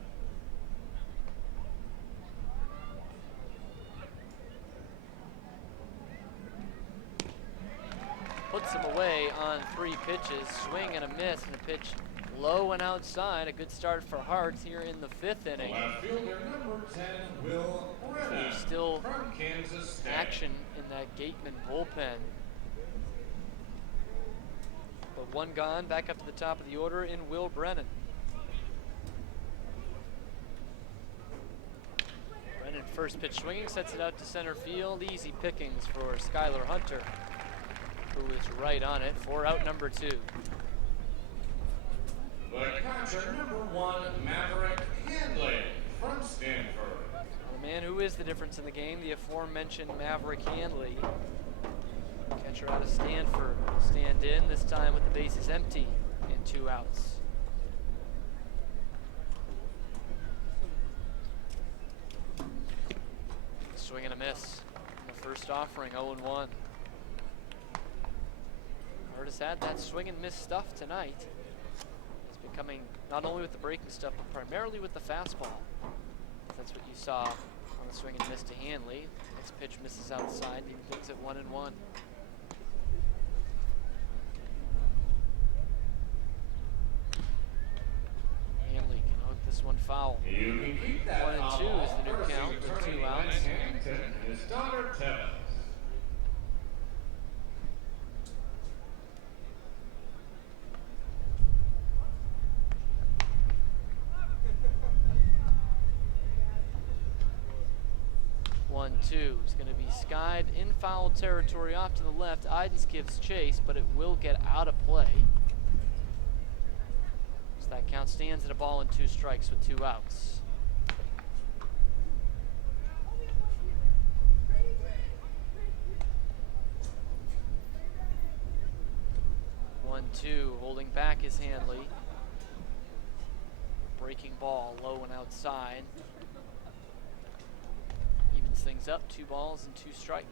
Puts him away on 3 pitches, swing and a miss, and a pitch low and outside. A good start for Hart here in the 5th inning. Left fielder number 10, Will Brennan. There's still from Kansas State. action in that Gatemen bullpen. But one gone, back up to the top of the order in Will Brennan. Brennan first pitch swinging, sets it out to center field. Easy pickings for Skylar Hunter, who is right on it for out number 2. The catcher number 1, Maverick Hanley from Stanford. The man who is the difference in the game, the aforementioned Maverick Hanley. Catcher out of Stanford, stand in, this time with the bases empty and 2 outs. Swing and a miss. The first offering, 0-1. Hart has had that swing and miss stuff tonight. He's been coming not only with the breaking stuff, but primarily with the fastball. That's what you saw on the swing and miss to Hanley. Next pitch misses outside, he looks at 1-1. Hanley can hook this one foul. You can keep that 1-2 is the new count with 2 outs. His daughter Tevin. Is going to be skied in foul territory off to the left. Idens gives chase, but it will get out of play. So that count stands at a ball and 2 strikes with 2 outs. One, 2, holding back is Hanley. Breaking ball, low and outside. Things up, 2 balls and 2 strikes.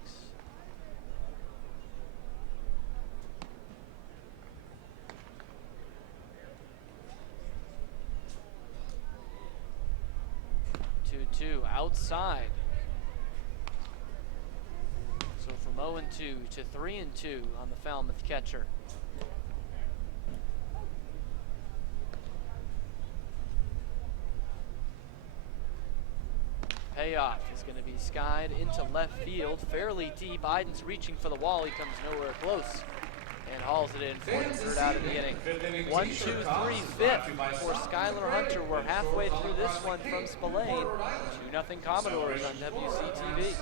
Two outside. So from 0-2 to 3-2 on the Falmouth catcher. Payoff is going to be skied into left field, fairly deep. Idens reaching for the wall. He comes nowhere close and hauls it in for the 3rd out of the inning. 1, 2, 3, 5th for Skylar Hunter. We're halfway through this one from Spillane. 2-0 Commodores on WCTV.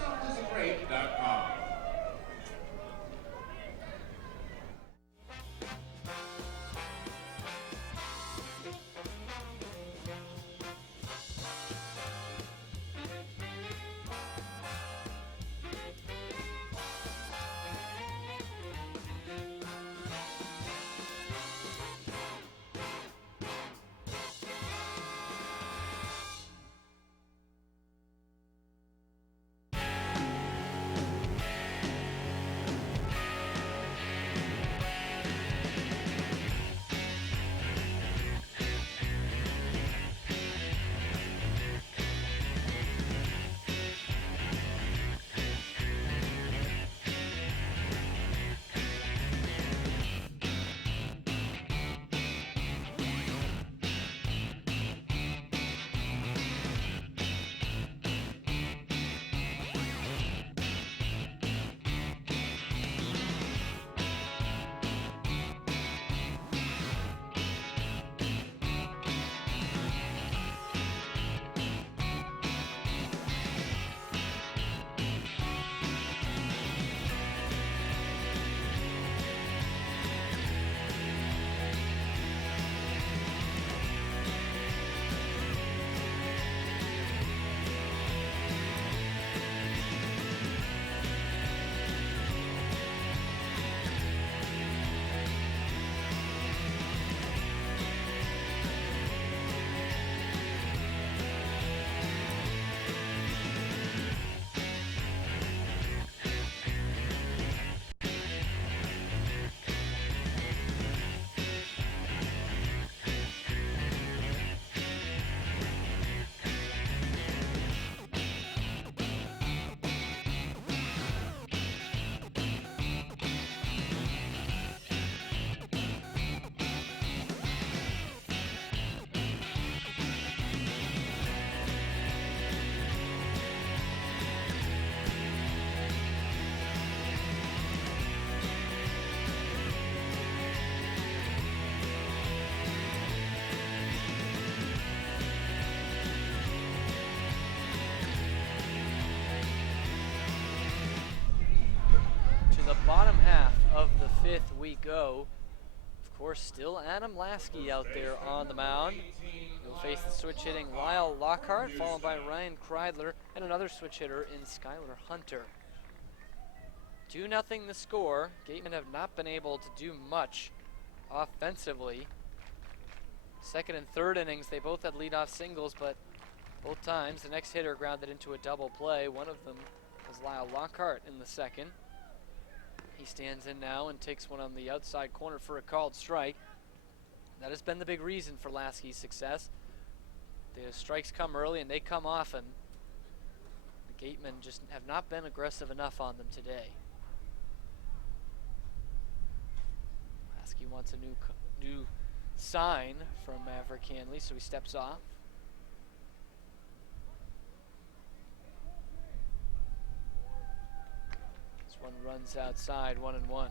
5th we go. Of course, still Adam Lasky out there on the mound. He'll face the switch hitting Lyle Lockhart, followed by Ryan Kreidler, and another switch hitter in Skylar Hunter. 2-0 the score. Gatemen have not been able to do much offensively. Second and third innings, they both had leadoff singles, but both times the next hitter grounded into a double play. One of them was Lyle Lockhart in the second. He stands in now and takes one on the outside corner for a called strike. That has been the big reason for Lasky's success. The strikes come early and they come often. The Gatemen just have not been aggressive enough on them today. Lasky wants a new sign from Maverick Hanley, so he steps off. One runs outside, 1-1.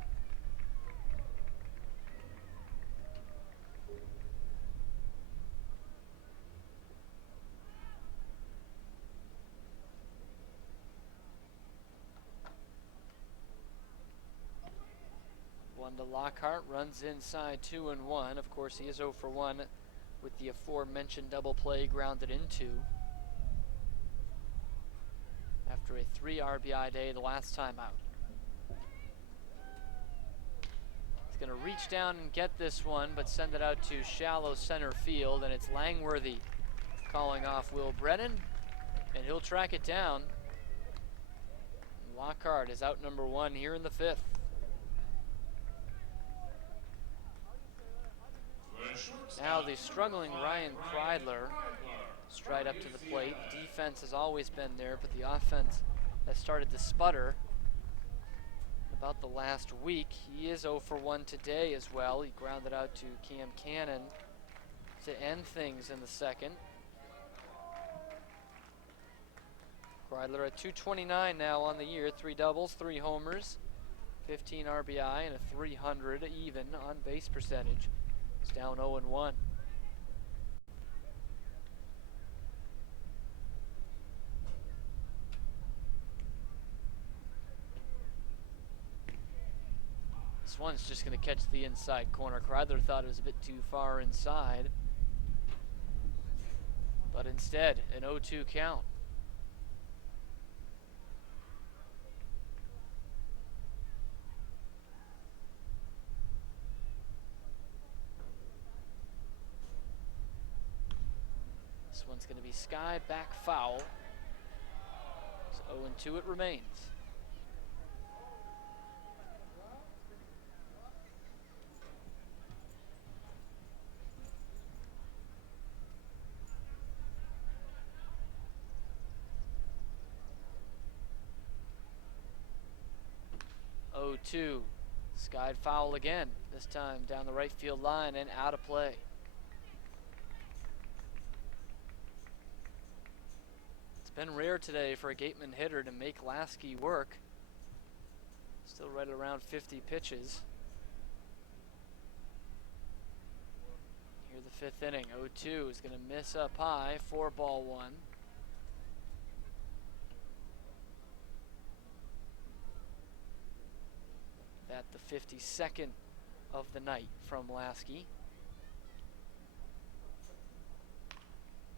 One to Lockhart, runs inside, 2-1. Of course, he is 0 for 1 with the aforementioned double play grounded into. After a 3 RBI day the last time out. Going to reach down and get this one, but send it out to shallow center field, and it's Langworthy calling off Will Brennan, and he'll track it down. Lockhart is out number 1 here in the 5th. Now the struggling Ryan Kreidler stride up to the plate. The defense has always been there, but the offense has started to sputter about the last week. He is 0 for 1 today as well. He grounded out to Cam Cannon to end things in the second. Kreidler at 229 now on the year, 3 doubles, 3 homers, 15 RBI, and a 300 even on base percentage. It's down 0-1. This one's just going to catch the inside corner. Kreidler thought it was a bit too far inside, but instead an 0-2 count. This one's going to be skied back foul. So 0-2 it remains. Skied foul again, this time down the right field line and out of play. It's been rare today for a Gateman hitter to make Lasky work. Still right around 50 pitches. Here the 5th inning, 0-2 is going to miss up high, 4-1. At the 52nd of the night from Lasky.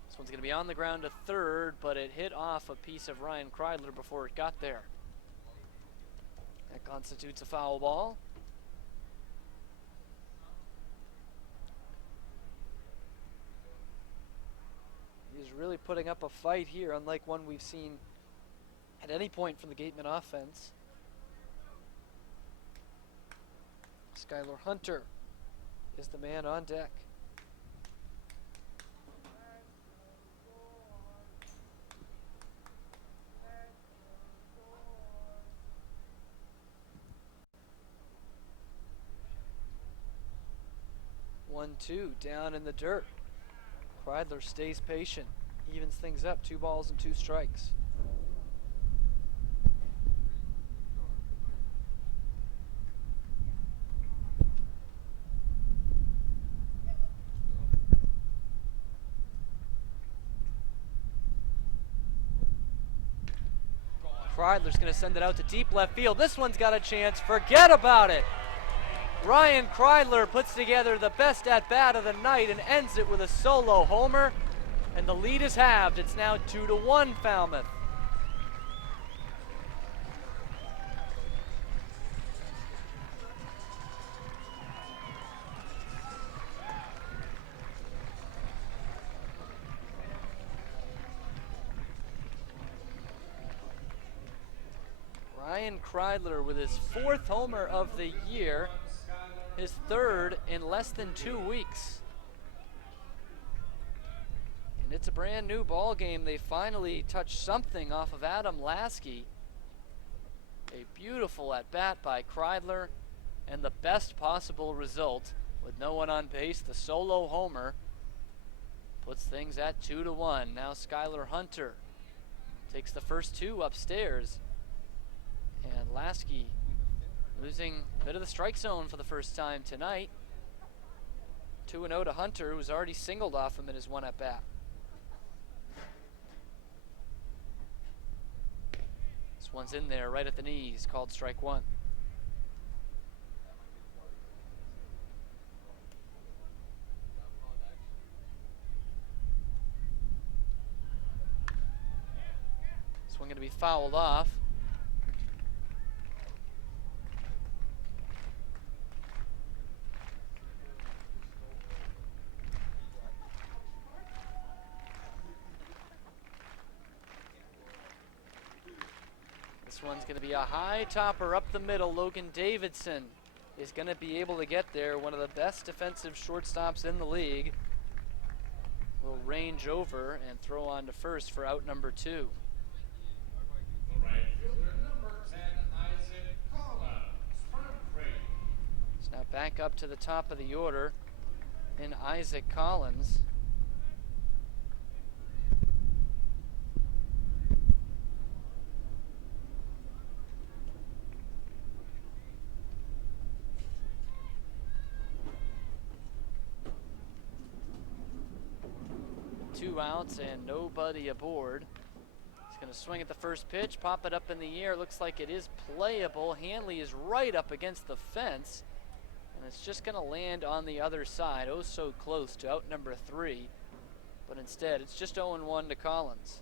This one's going to be on the ground to third, but it hit off a piece of Ryan Kreidler before it got there. That constitutes a foul ball. He's really putting up a fight here, unlike one we've seen at any point from the Gatemen offense. Skylar Hunter is the man on deck. One, two, down in the dirt. Kreidler stays patient, evens things up, 2 balls and 2 strikes. Kreidler's going to send it out to deep left field. This one's got a chance. Forget about it. Ryan Kreidler puts together the best at-bat of the night and ends it with a solo homer, and the lead is halved. It's now 2-1 Falmouth. Ryan Kreidler with his 4th homer of the year, his 3rd in less than 2 weeks. And it's a brand new ball game. They finally touched something off of Adam Lasky. A beautiful at bat by Kreidler, and the best possible result with no one on base. The solo homer puts things at 2-1. Now Skylar Hunter takes the first 2 upstairs. And Lasky losing a bit of the strike zone for the first time tonight. 2-0 to Hunter, who's already singled off him in his 1 at bat. This one's in there right at the knees, called strike 1. This one going to be fouled off. This one's going to be a high topper up the middle. Logan Davidson is going to be able to get there. One of the best defensive shortstops in the league. Will range over and throw on to first for out number 2. The right fielder, number 10, Isaac Collins from Creighton. So now back up to the top of the order in Isaac Collins. Two outs and nobody aboard. He's going to swing at the first pitch, pop it up in the air. Looks like it is playable. Hanley is right up against the fence, and it's just going to land on the other side. Oh, so close to out number 3, but instead it's just 0-1 to Collins.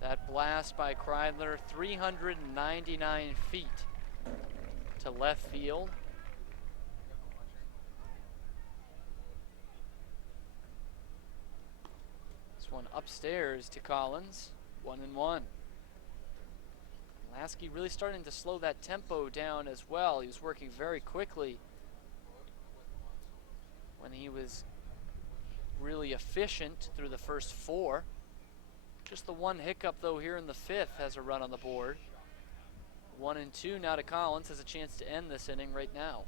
That blast by Kreidler, 399 feet to left field. This one upstairs to Collins, 1-1. Lasky really starting to slow that tempo down as well. He was working very quickly when he was really efficient through the first 4. Just the one hiccup though here in the 5th has a run on the board. 1-2 now to Collins, has a chance to end this inning right now.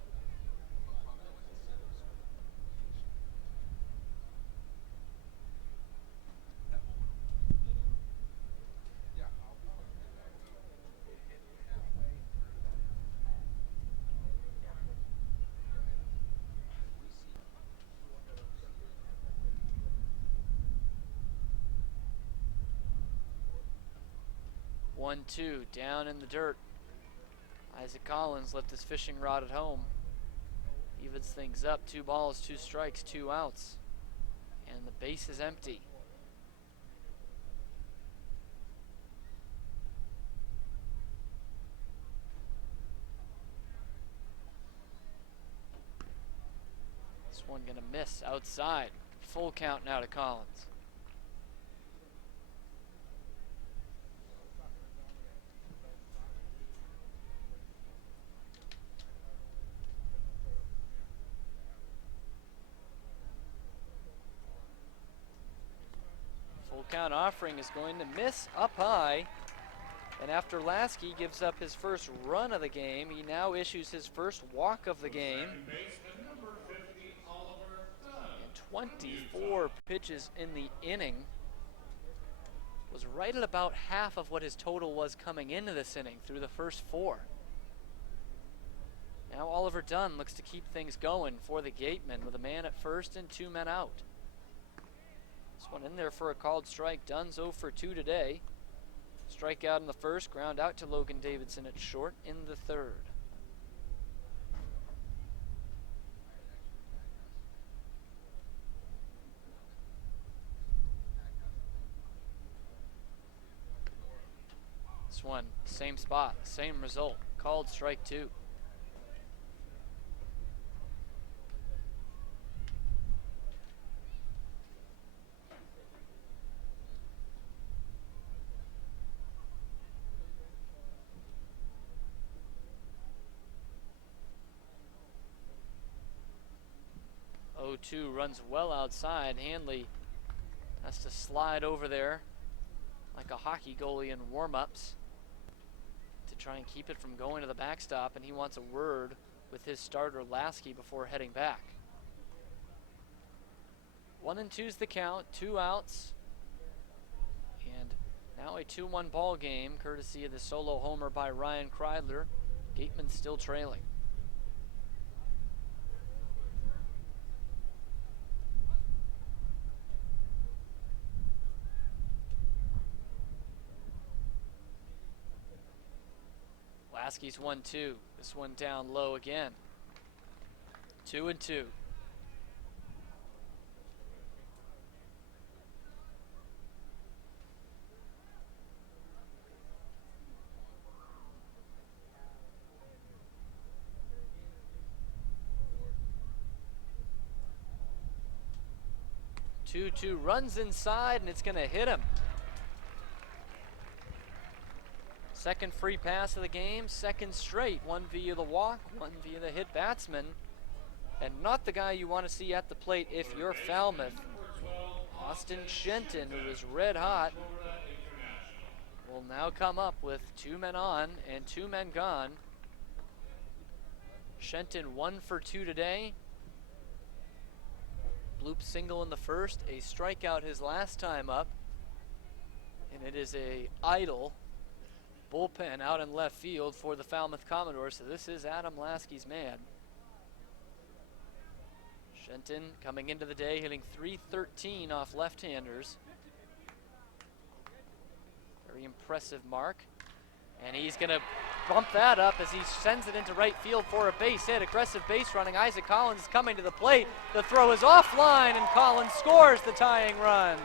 One, two, down in the dirt. Isaac Collins left his fishing rod at home. Evens things up, 2 balls, 2 strikes, 2 outs. And the base is empty. This one gonna miss outside. Full count now to Collins. Count offering is going to miss up high, and after Lasky gives up his first run of the game, he now issues his first walk of the game. And 24 pitches in the inning. was right at about half of what his total was coming into this inning through the first 4. Now Oliver Dunn looks to keep things going for the Gatemen with a man at first and 2 men out. This one in there for a called strike. Dunn's 0 for 2 today. Strikeout in the first, ground out to Logan Davidson at short in the third. This one, same spot, same result, called strike 2. Oh, 2 runs well outside. Hanley has to slide over there like a hockey goalie in warm-ups to try and keep it from going to the backstop, and he wants a word with his starter Lasky before heading back. 1-2's the count, 2 outs, and now a 2-1 ball game courtesy of the solo homer by Ryan Kreidler. Gateman still trailing. Lasky's 1-2. This one down low again. 2-2. Two runs inside, and it's going to hit him. Second free pass of the game, second straight. One via the walk, one via the hit batsman. And not the guy you want to see at the plate if you're Falmouth. Austin Shenton, who is red hot, will now come up with 2 men on and 2 men gone. Shenton 1 for 2 today. Bloop single in the first, a strikeout his last time up. And it is a idle bullpen out in left field for the Falmouth Commodores, so this is Adam Lasky's man. Shenton coming into the day hitting .313 off left-handers. Very impressive mark. And he's going to bump that up as he sends it into right field for a base hit. Aggressive base running. Isaac Collins is coming to the plate. The throw is offline, and Collins scores the tying run.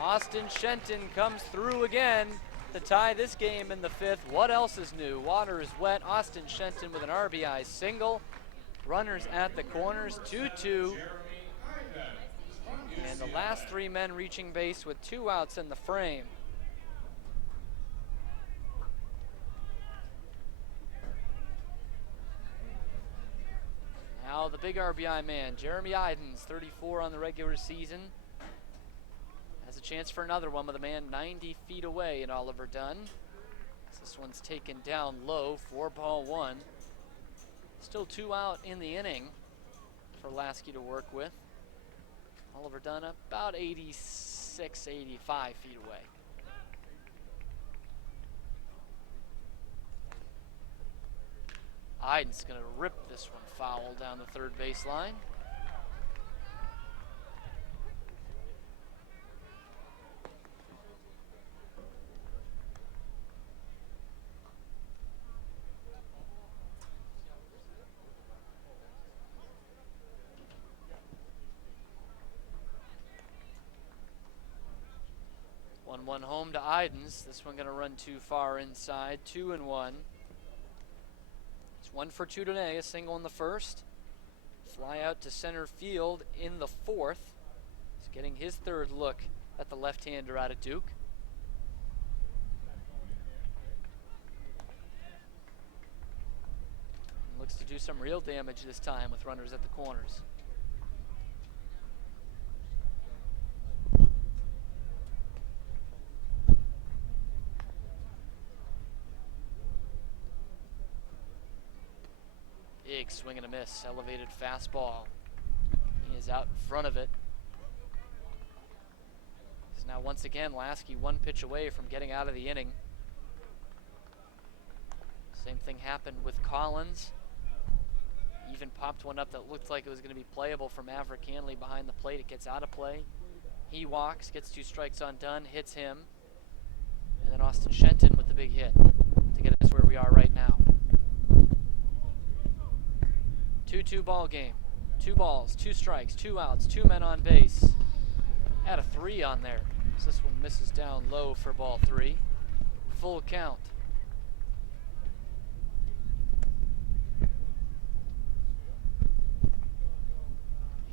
Austin Shenton comes through again to tie this game in the 5th. What else is new? Water is wet. Austin Shenton with an RBI single. Runners at the corners, 2-2. And the last 3 men reaching base with 2 outs in the frame. Now the big RBI man, Jeremy Idens, 34 on the regular season. Has a chance for another one with a man 90 feet away in Oliver Dunn. This one's taken down low, 4-1. Still 2 out in the inning for Lasky to work with. Oliver Dunn about 86, 85 feet away. Idens going to rip this one foul down the third baseline. One home to Idens. This one going to run too far inside. 2-1. It's 1 for 2 today. A single in the first. Fly out to center field in the 4th. He's getting his 3rd look at the left-hander out of Duke. Looks to do some real damage this time with runners at the corners. Big swing and a miss, elevated fastball. is out in front of it. So now once again, Lasky one pitch away from getting out of the inning. Same thing happened with Collins. Even popped one up that looked like it was going to be playable for Maverick Hanley behind the plate. It gets out of play. He walks, gets 2 strikes undone, hits him. And then Austin Shenton with the big hit to get us where we are right now. 2-2 ball game. 2 balls, 2 strikes, 2 outs, 2 men on base. Had a 3 on there. So this one misses down low for ball 3. Full count.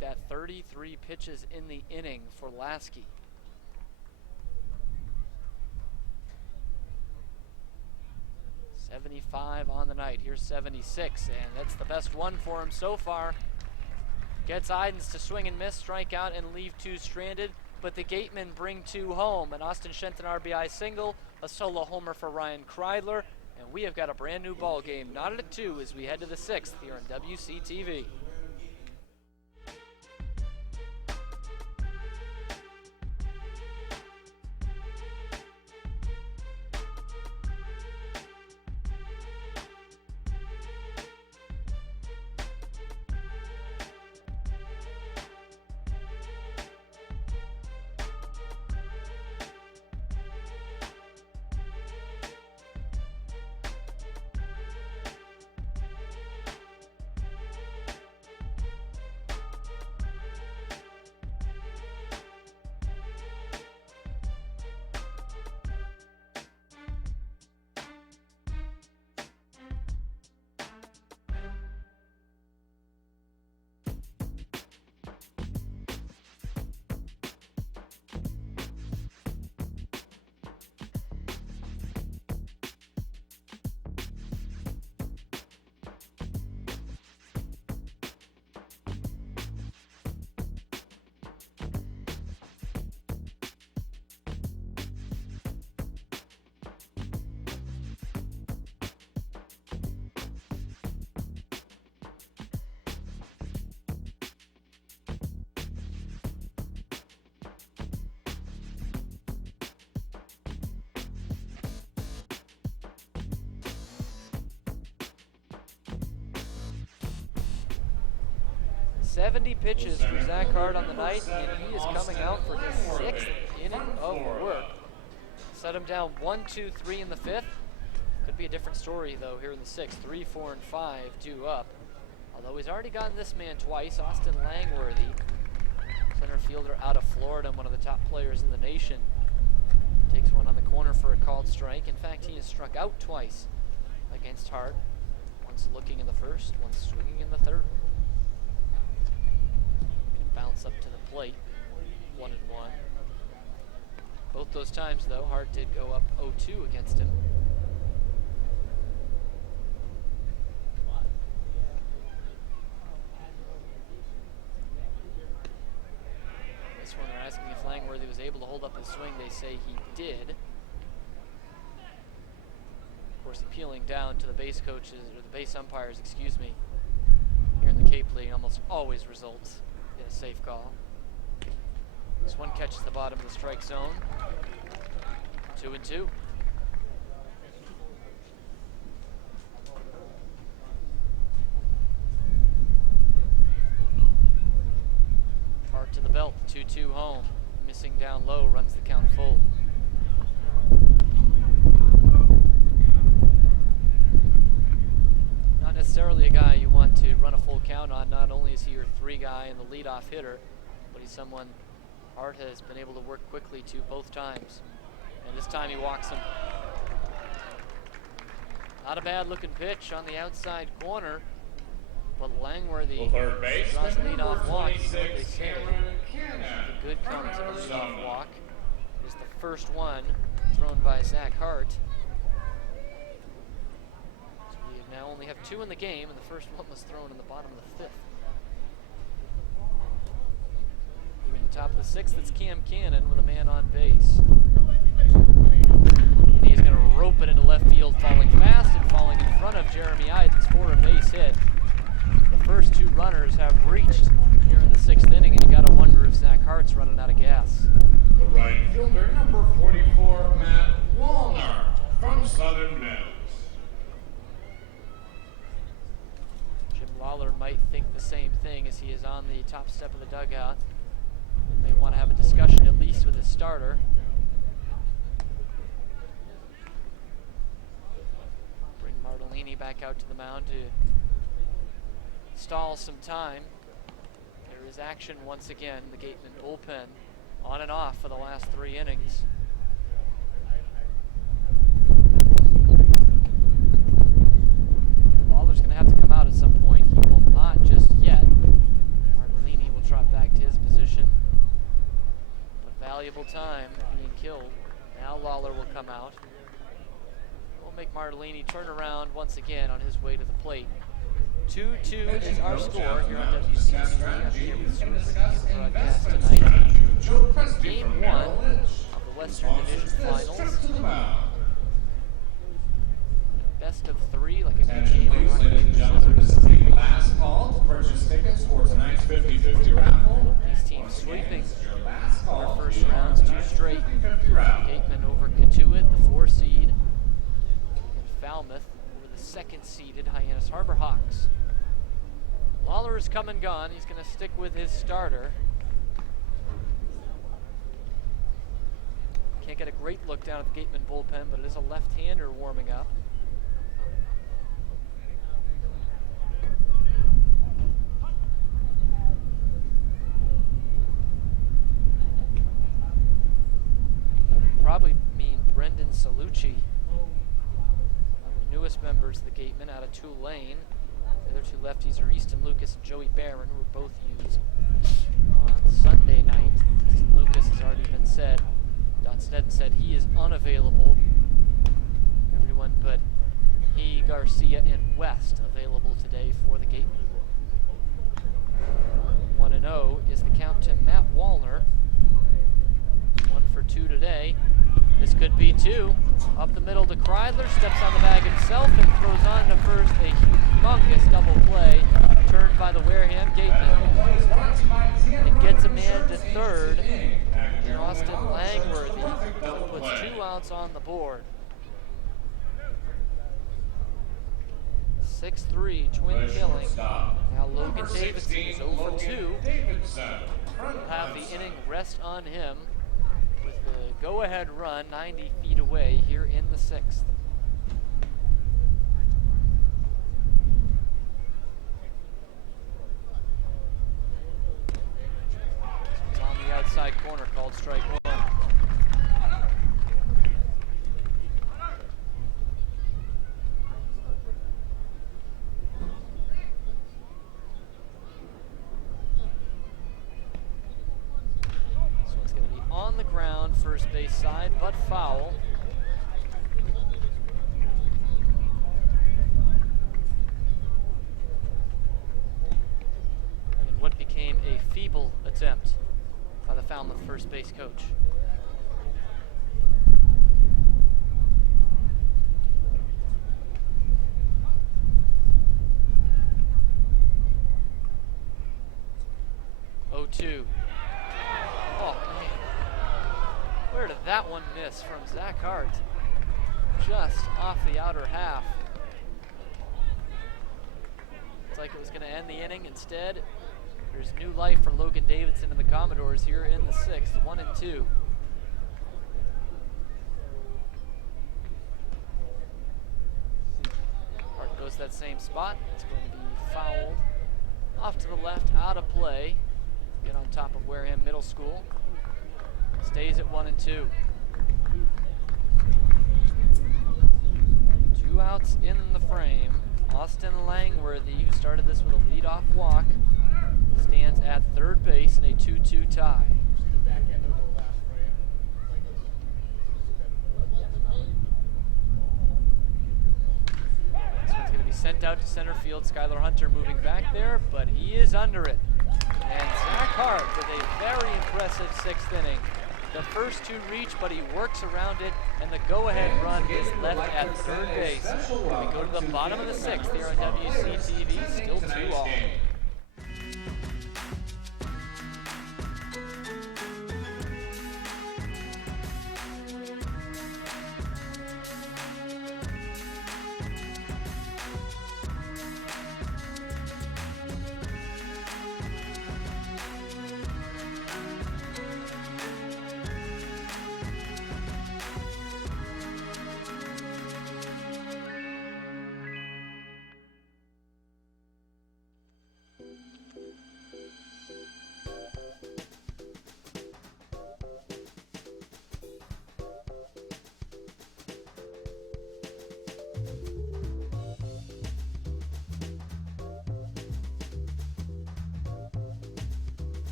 That 33 pitches in the inning for Lasky. $75 on the night. Here's 76, and that's the best one for him so far. Gets Idens to swing and miss, strike out, and leave 2 stranded, but the Gatemen bring 2 home. An Austin Shenton RBI single, a solo homer for Ryan Kreidler, and we have got a brand new ball game, knotted at 2 as we head to the 6th here on WCTV. .70 pitches for Zach Hart on the night, and he is coming out for his 6th inning of work. Set him down 1-2-3 in the 5th. Could be a different story though here in the 6th. 3, 4, and 5 due up. Although he's already gotten this man twice, Austin Langworthy, center fielder out of Florida, one of the top players in the nation. Takes one on the corner for a called strike. In fact, he has struck out twice against Hart. Once looking in the 1st, once swinging in the 3rd. Bounce up to the plate, 1-1. Both those times, though, Hart did go up 0-2 against him. This one, they're asking if Langworthy was able to hold up his swing. They say he did. Of course, appealing down to the base coaches, or the base umpires, excuse me, here in the Cape League almost always results in a safe call. This one catches the bottom of the strike zone. 2-2. Hart to the belt, 2-2 home. Missing down low, runs the count full. Not necessarily a guy you want to run a full count on. Not only is he your 3 guy and the leadoff hitter, but he's someone Hart has been able to work quickly to both times. And this time he walks him. Not a bad looking pitch on the outside corner, but Langworthy draws the leadoff walk. You know what they say, the good comes in a leadoff walk. Is the first one thrown by Zach Hart. So we now only have 2 in the game, and the first one was thrown in the bottom of the 5th. Top of the 6th, it's Cam Cannon with a man on base. And he's going to rope it into left field, falling fast and falling in front of Jeremy Idens for a base hit. The first 2 runners have reached here in the 6th inning, and you got to wonder if Zach Hart's running out of gas. The right fielder, number 44, Matt Wallner from Southern Mills. Jim Lawler might think the same thing as he is on the top step of the dugout. May want to have a discussion at least with his starter. Bring Martellini back out to the mound to stall some time. There is action once again. The Gatemen bullpen on and off for the last 3 innings. Lawler's going to have to come out at some point. He will not just yet. Martellini will trot back to his position. But valuable time being killed. Now Lawler will come out. We'll make Martellini turn around once again on his way to the plate. 2-2 is our score here on WCTV. I'm here with Super broadcast tonight. Game 1 of the Western Division Finals. Best of 3, like a good game. Please, ladies and gentlemen, this is the last call to purchase tickets for tonight's 50-50 raffle. These teams sweeping Last their call. first rounds, 2 straight. 50-50 raffle. Gatemen over Katuitt, the 4 seed. And Falmouth over the 2nd seeded Hyannis Harbor Hawks. Lawler is come and gone. He's going to stick with his starter. Can't get a great look down at the Gatemen bullpen, but it is a left-hander warming up. That would probably mean Brendan Salucci, one of the newest members of the Gatemen out of Tulane. The other 2 lefties are Easton Lucas and Joey Barron, who were both used on Sunday night. Easton Lucas has already been said. Don Sneddon said he is unavailable. Everyone but he, Garcia, and West available today for the Gatemen. 1-0 is the count to Matt Wallner. 1 for 2 today. This could be 2. Up the middle to Kreidler, steps on the bag himself and throws on to first. A humongous double play turned by the Wareham Gatemen. It gets a man to third. And Austin Langworthy puts 2 outs on the board. 6-3 twin killing. Now Logan Davidson is 0 for 2. We'll have the inning rest on him with the go-ahead run 90 feet away here in the 6th. It's on the outside corner, called strike 1. On the ground, first base side, but foul. And what became a feeble attempt by the Falmouth first base coach. Oh, man. Where did that one miss from Zach Hart? Just off the outer half. Looks like it was going to end the inning. Instead, there's new life for Logan Davidson and the Commodores here in the 6th, 1-2. Hart goes to that same spot. It's going to be fouled. Off to the left, out of play. Get on top of Wareham Middle School. Stays at 1-2. 2 outs in the frame. Austin Langworthy, who started this with a leadoff walk, stands at third base in a 2-2 tie. This one's going to be sent out to center field. Skylar Hunter moving back there, but he is under it. And Zach Hart with a very impressive 6th inning. The first 2 reach, but he works around it, and the go-ahead run is left at third base. We go to the bottom of the 6th here on WCTV, still 2-all.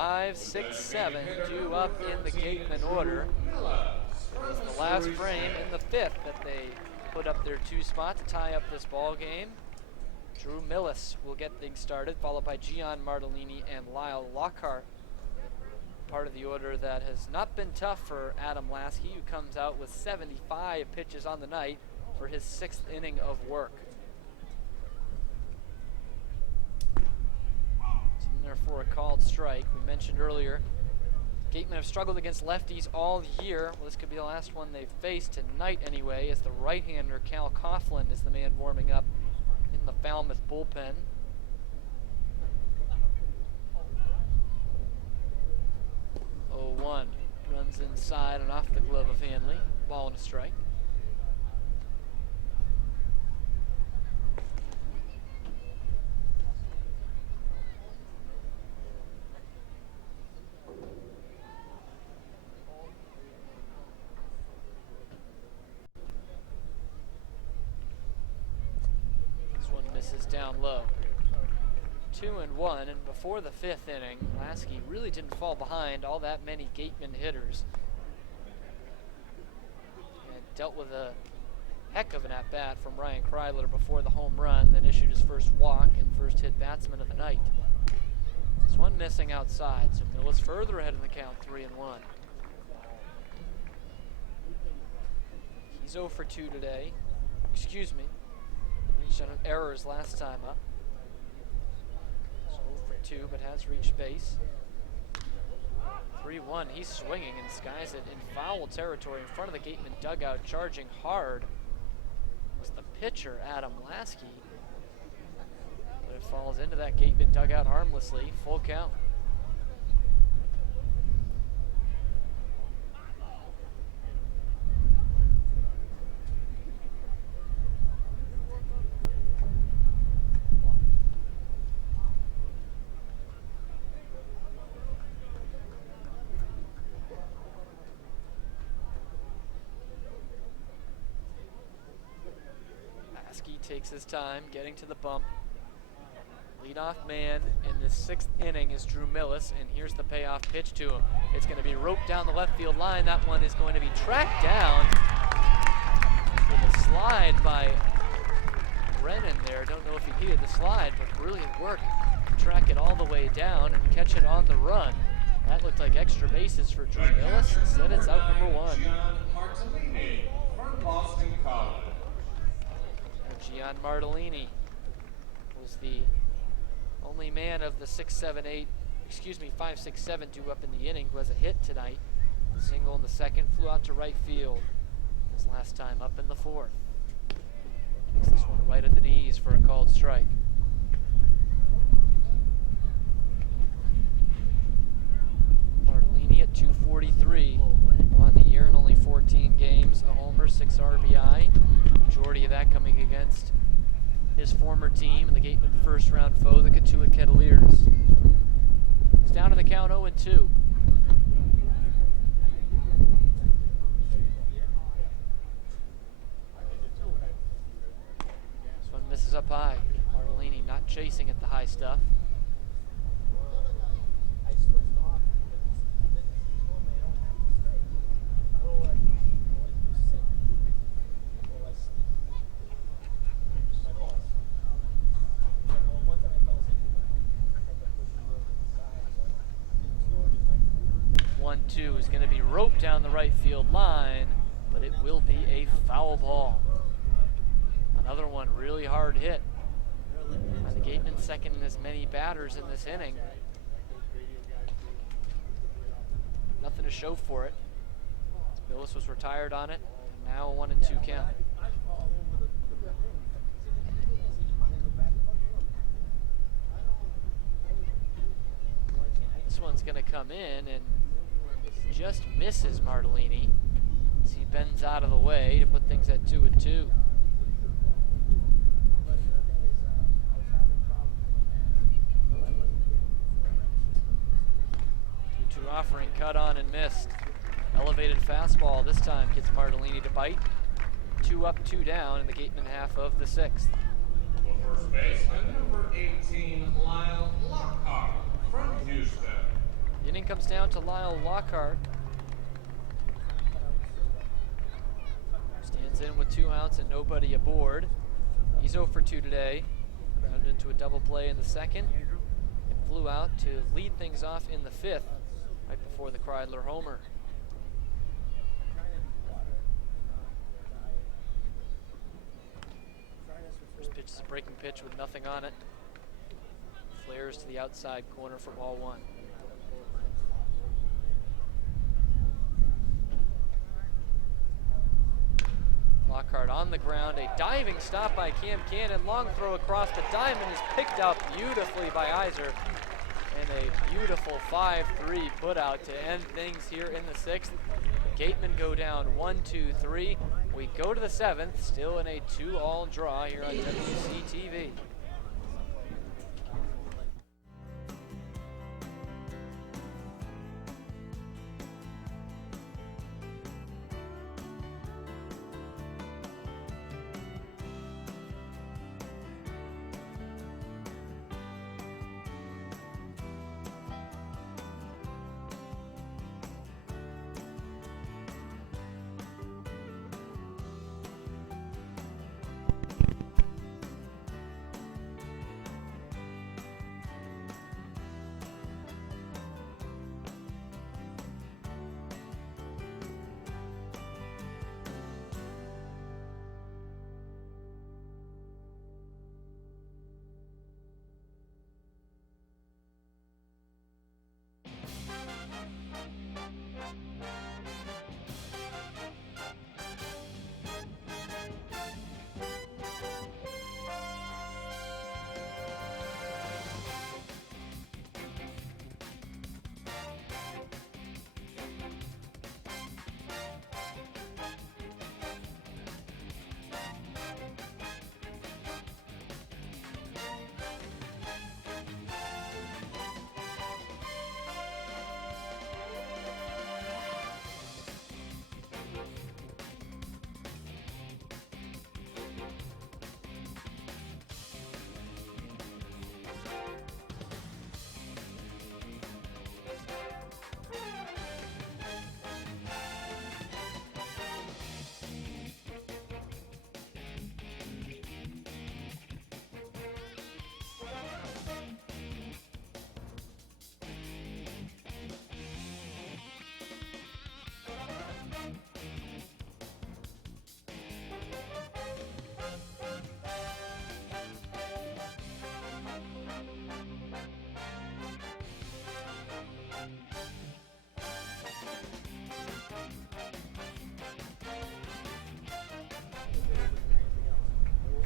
5, 6, 7 due up in the Gatemen order. It was the last frame in the 5th that they put up their 2 spot to tie up this ball game. Drew Millis will get things started, followed by Gian Martellini and Lyle Lockhart. Part of the order that has not been tough for Adam Lasky, who comes out with 75 pitches on the night for his 6th inning of work. It's in there for a called strike. We mentioned earlier, Gatemen have struggled against lefties all year. Well, this could be the last one they've faced tonight anyway, as the right-hander Cal Coughlin is the man warming up in the Falmouth bullpen. Oh, 1 runs inside and off the glove of Hanley. Ball and a strike. Misses down low. 2-1, and before the 5th inning, Lasky really didn't fall behind all that many Gatemen hitters. And dealt with a heck of an at-bat from Ryan Kreidler before the home run, then issued his first walk and first hit batsman of the night. This one missing outside, so Millis further ahead in the count, 3-1. He's 0 for 2 today. Excuse me. Reached on errors last time up. So 0 for 2, but has reached base. 3-1, he's swinging and skies it in foul territory in front of the Gatemen dugout, charging hard. Was the pitcher, Adam Lasky. But it falls into that Gatemen dugout harmlessly, full count. Takes his time getting to the bump. Leadoff man in the 6th inning is Drew Millis, and here's the payoff pitch to him. It's going to be roped down the left field line. That one is going to be tracked down with a slide by Brennan there. Don't know if he needed the slide, but brilliant work to track it all the way down and catch it on the run. That looked like extra bases for Drew Millis. Instead, it's out number 1. Gian Martellini from Boston College. Gian Martellini was the only man of the 5, 6, 7 due up in the inning who has a hit tonight. Single in the 2nd, flew out to right field. His last time up in the 4th. Takes this one right at the knees for a called strike. Martellini at 243 on the year in only 14 games, a homer, 6 RBI. Majority of that coming against his former team and the Gatemen first round foe, the Cotuit Kettleers. He's down to the count 0-2. This one misses up high. Martellini not chasing at the high stuff. Is going to be roped down the right field line, but it will be a foul ball. Another one really hard hit by the Gatemen, second in as many batters in this inning. Nothing to show for it. Millis was retired on it, and now a 1-2 count. This one's going to come in and just misses Martellini as he bends out of the way to put things at 2-2. 2-2 offering, cut on and missed. Elevated fastball this time gets Martellini to bite. 2 up, 2 down in the Gatemen half of the 6th. The first baseman, number 18, Lyle Lockhart from Houston. The inning comes down to Lyle Lockhart. Stands in with 2 outs and nobody aboard. He's 0 for 2 today. Grounded into a double play in the second. And flew out to lead things off in the 5th, right before the Kreidler homer. First pitch is a breaking pitch with nothing on it. Flares to the outside corner for ball 1. Lockhart on the ground, a diving stop by Cam Cannon, long throw across the diamond is picked up beautifully by Iser, and a beautiful 5-3 put out to end things here in the 6th. Gatemen go down 1-2-3. We go to the 7th, still in a 2-all draw here on WCTV.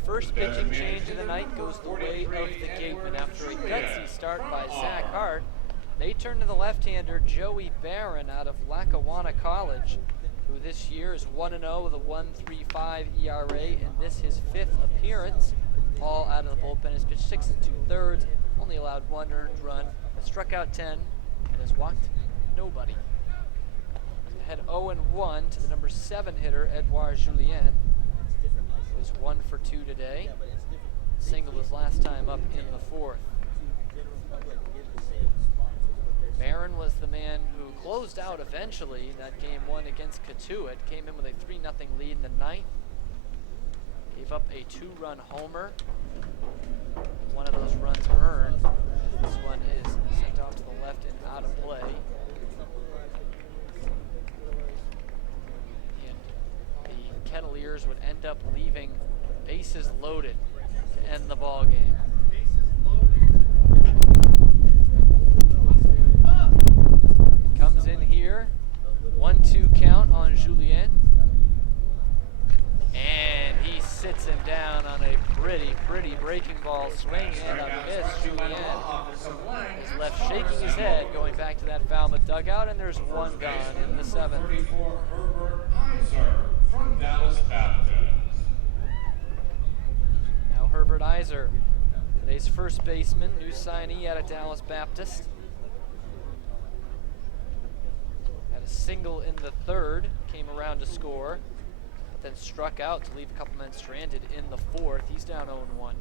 First pitching change of the night goes the way of the Gatemen after a gutsy start by Zach Hart. They turn to the left-hander Joey Barron out of Lackawanna College, who this year is 1-0 with a 1.35 ERA, and this his 5th appearance. All out of the bullpen. Has pitched 6 2/3, only allowed 1 earned run, has struck out 10, and has walked nobody. Head 0-1 to the number 7 hitter Edouard Julien. Was 1 for 2 today. Single his last time up in the 4th. Barron was the man who closed out eventually that game 1 against Cotuit. Came in with a 3-0 lead in the 9th. Gave up a 2-run homer. One of those runs earned. This one is sent off to the left and out of play. Kettleers would end up leaving bases loaded to end the ball game. Comes in here, 1-2 count on Julien, and he sits him down on a pretty breaking ball swing and a miss. Julien is left shaking his head, going back to that Falmouth dugout, and there's 1 gone in the 7th. From Dallas Baptist. Now Herbert Iser, today's first baseman, new signee out of Dallas Baptist. Had a single in the 3rd, came around to score, but then struck out to leave a couple men stranded in the 4th. He's down 0-1.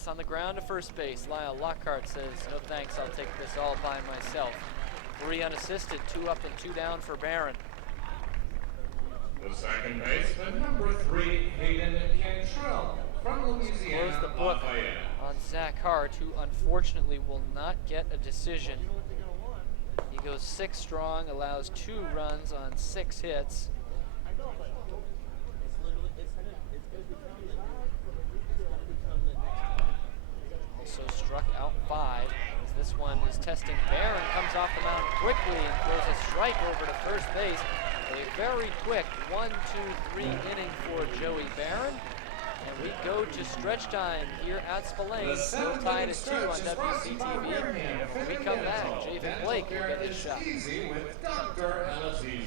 business on the ground to first base. Lyle Lockhart says, no thanks, I'll take this all by myself. 3 unassisted, 2 up and 2 down for Barron. The second baseman, number 3, Hayden Cantrell from Louisiana. Close the book Lafayette. on Zach Hart, who unfortunately will not get a decision. He goes 6 strong, allows 2 runs on 6 hits. Also struck out 5. As this one is testing Barron, comes off the mound quickly and throws a strike over to first base. A very quick 1, 2, 3 inning for Joey Barron. And we go to stretch time here at Spillane. Still tied at 2 on WCTV. When we come back, Javen Blake will get his shot. Easy with Dr. Alazizi.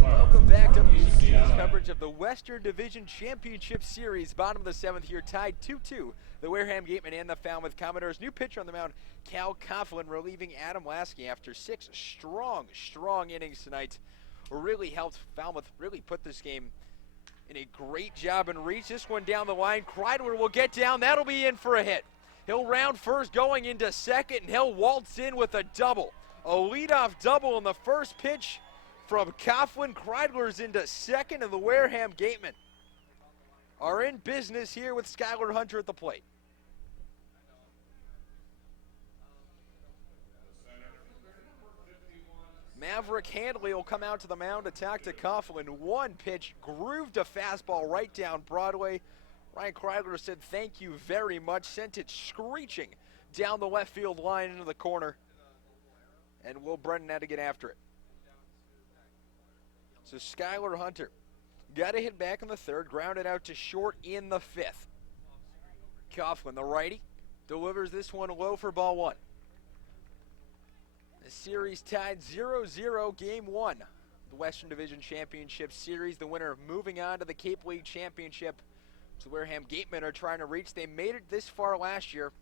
Welcome back to WCTV's coverage of the Western Division Championship Series. Bottom of the 7th here, tied 2-2. The Wareham Gatemen and the Falmouth Commodores. New pitcher on the mound, Cal Coughlin, relieving Adam Lasky after 6 strong innings tonight. Really helped Falmouth really put this game in a great job and reach this one down the line. Kreidler will get down. That'll be in for a hit. He'll round first going into second, and he'll waltz in with a double. A leadoff double in the first pitch from Coughlin. Kreidler's into second, and the Wareham Gatemen are in business here with Skylar Hunter at the plate. Maverick Handley will come out to the mound, attack to Coughlin. One pitch, grooved a fastball right down Broadway. Ryan Kreidler said thank you very much, sent it screeching down the left field line into the corner. And Will Brennan had to get after it. So Skylar Hunter got a hit back in the 3rd, grounded out to short in the 5th. Coughlin, the righty, delivers this one low for ball 1. The series tied 0-0, game 1. The Western Division Championship Series, the winner moving on to the Cape League Championship. So Wareham Gatemen are trying to reach. They made it this far last year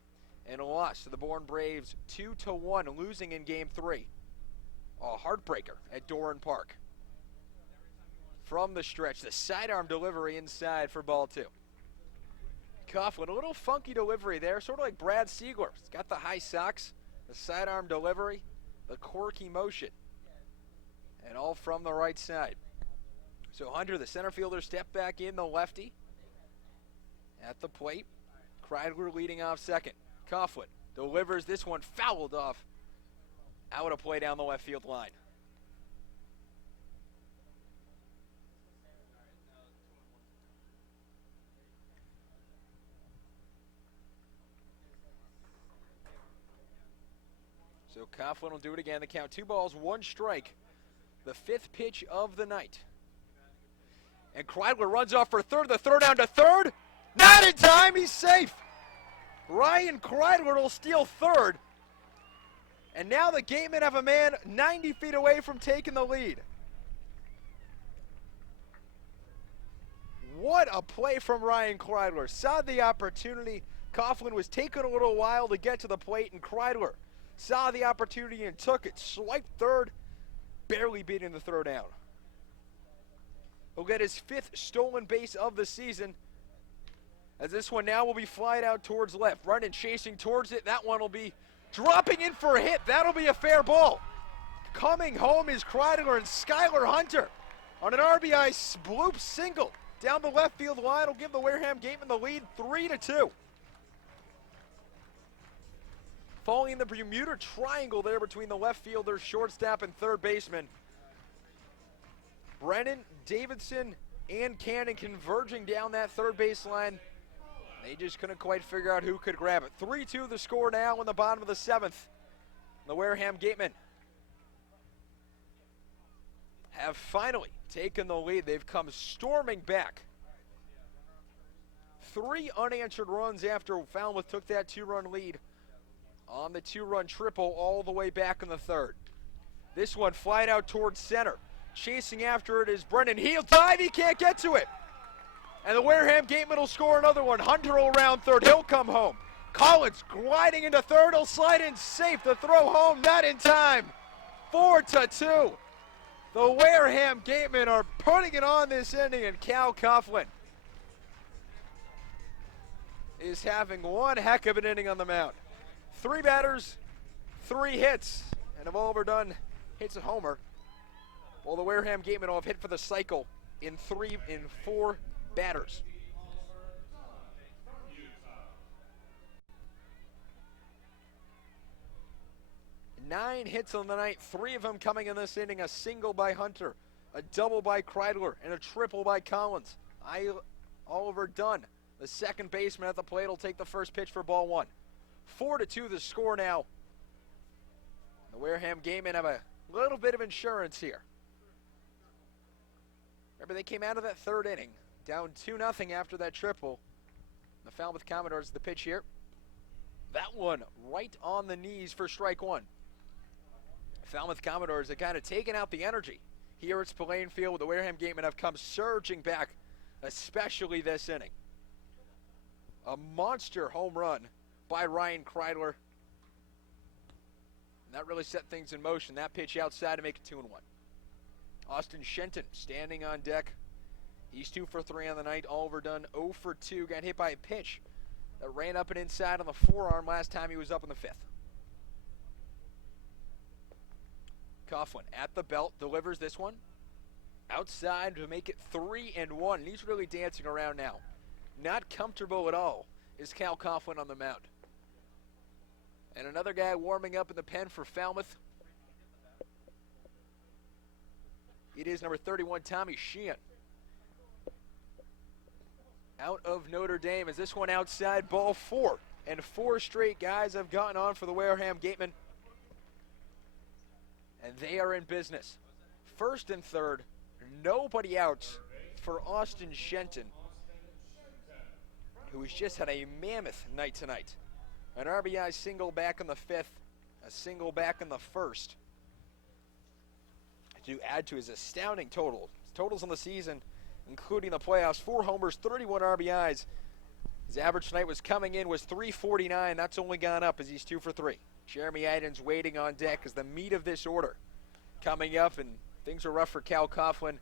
and lost to the Bourne Braves 2-1, losing in game 3. A heartbreaker at Doran Park. From the stretch, the sidearm delivery inside for ball 2. Coughlin, a little funky delivery there, sort of like Brad Siegler. He's got the high socks, the sidearm delivery, the quirky motion, and all from the right side. So Hunter, the center fielder, stepped back in, the lefty at the plate. Kreidler leading off second. Coughlin delivers this one, fouled off, out of play down the left field line. So Coughlin will do it again. The count 2 balls, 1 strike. The 5th pitch of the night. And Kreidler runs off for third. The throw down to third. Not in time. He's safe. Ryan Kreidler will steal third. And now the Gatemen have a man 90 feet away from taking the lead. What a play from Ryan Kreidler. Saw the opportunity. Coughlin was taking a little while to get to the plate, and Kreidler saw the opportunity and took it. Swiped third, barely beating the throw down. He'll get his 5th stolen base of the season, as this one now will be flying out towards left. Running, chasing towards it. That one will be dropping in for a hit. That'll be a fair ball. Coming home is Kreidler, and Skylar Hunter on an RBI bloop single down the left field line will give the Wareham Gatemen the lead 3-2. Falling in the Bermuda Triangle there between the left fielder, shortstop, and third baseman. Brennan, Davidson, and Cannon converging down that third baseline. They just couldn't quite figure out who could grab it. 3-2 the score now in the bottom of the 7th. The Wareham Gatemen have finally taken the lead. They've come storming back. 3 unanswered runs after Falmouth took that 2-run lead on the 2-run triple all the way back in the 3rd. This one flied out towards center. Chasing after it is Brennan. He'll dive, he can't get to it. And the Wareham Gatemen will score another one. Hunter will round third, he'll come home. Collins gliding into third, he'll slide in safe. The throw home, not in time. 4-2. The Wareham Gatemen are putting it on this inning, and Cal Coughlin is having one heck of an inning on the mound. 3 batters, 3 hits, and if Oliver Dunn hits a homer, well, the Wareham Gatemen will have hit for the cycle in 4 batters. Nine hits on the night, 3 of them coming in this inning. A single by Hunter, a double by Kreidler, and a triple by Collins. Oliver Dunn, the second baseman at the plate, will take the first pitch for ball 1. 4-2 the score now. The Wareham Gatemen have a little bit of insurance here. Remember, they came out of that 3rd inning down 2-0 after that triple. The Falmouth Commodores, the pitch here. That one right on the knees for strike 1. Falmouth Commodores have kind of taken out the energy here at Spillane Field. The Wareham Gatemen have come surging back, especially this inning. A monster home run by Ryan Kreidler. And that really set things in motion. That pitch outside to make it 2-1. Austin Shenton standing on deck. He's 2 for 3 on the night. Oliver Dunn 0 for 2. Got hit by a pitch that ran up and inside on the forearm last time he was up in the 5th. Coughlin at the belt, delivers this one. Outside to make it 3-1. And he's really dancing around now. Not comfortable at all is Cal Coughlin on the mound. And another guy warming up in the pen for Falmouth. It is number 31, Tommy Sheehan. Out of Notre Dame. Is this one outside, ball 4. And 4 straight guys have gotten on for the Wareham Gatemen. And they are in business. 1st and 3rd, nobody out for Austin Shenton, who has just had a mammoth night tonight. An RBI single back in the 5th, a single back in the 1st. To add to his astounding totals on the season, including the playoffs: 4 homers, 31 RBIs. His average tonight was coming in was 349. That's only gone up as he's 2 for 3. Jeremy Idens waiting on deck as the meat of this order coming up, and things are rough for Cal Coughlin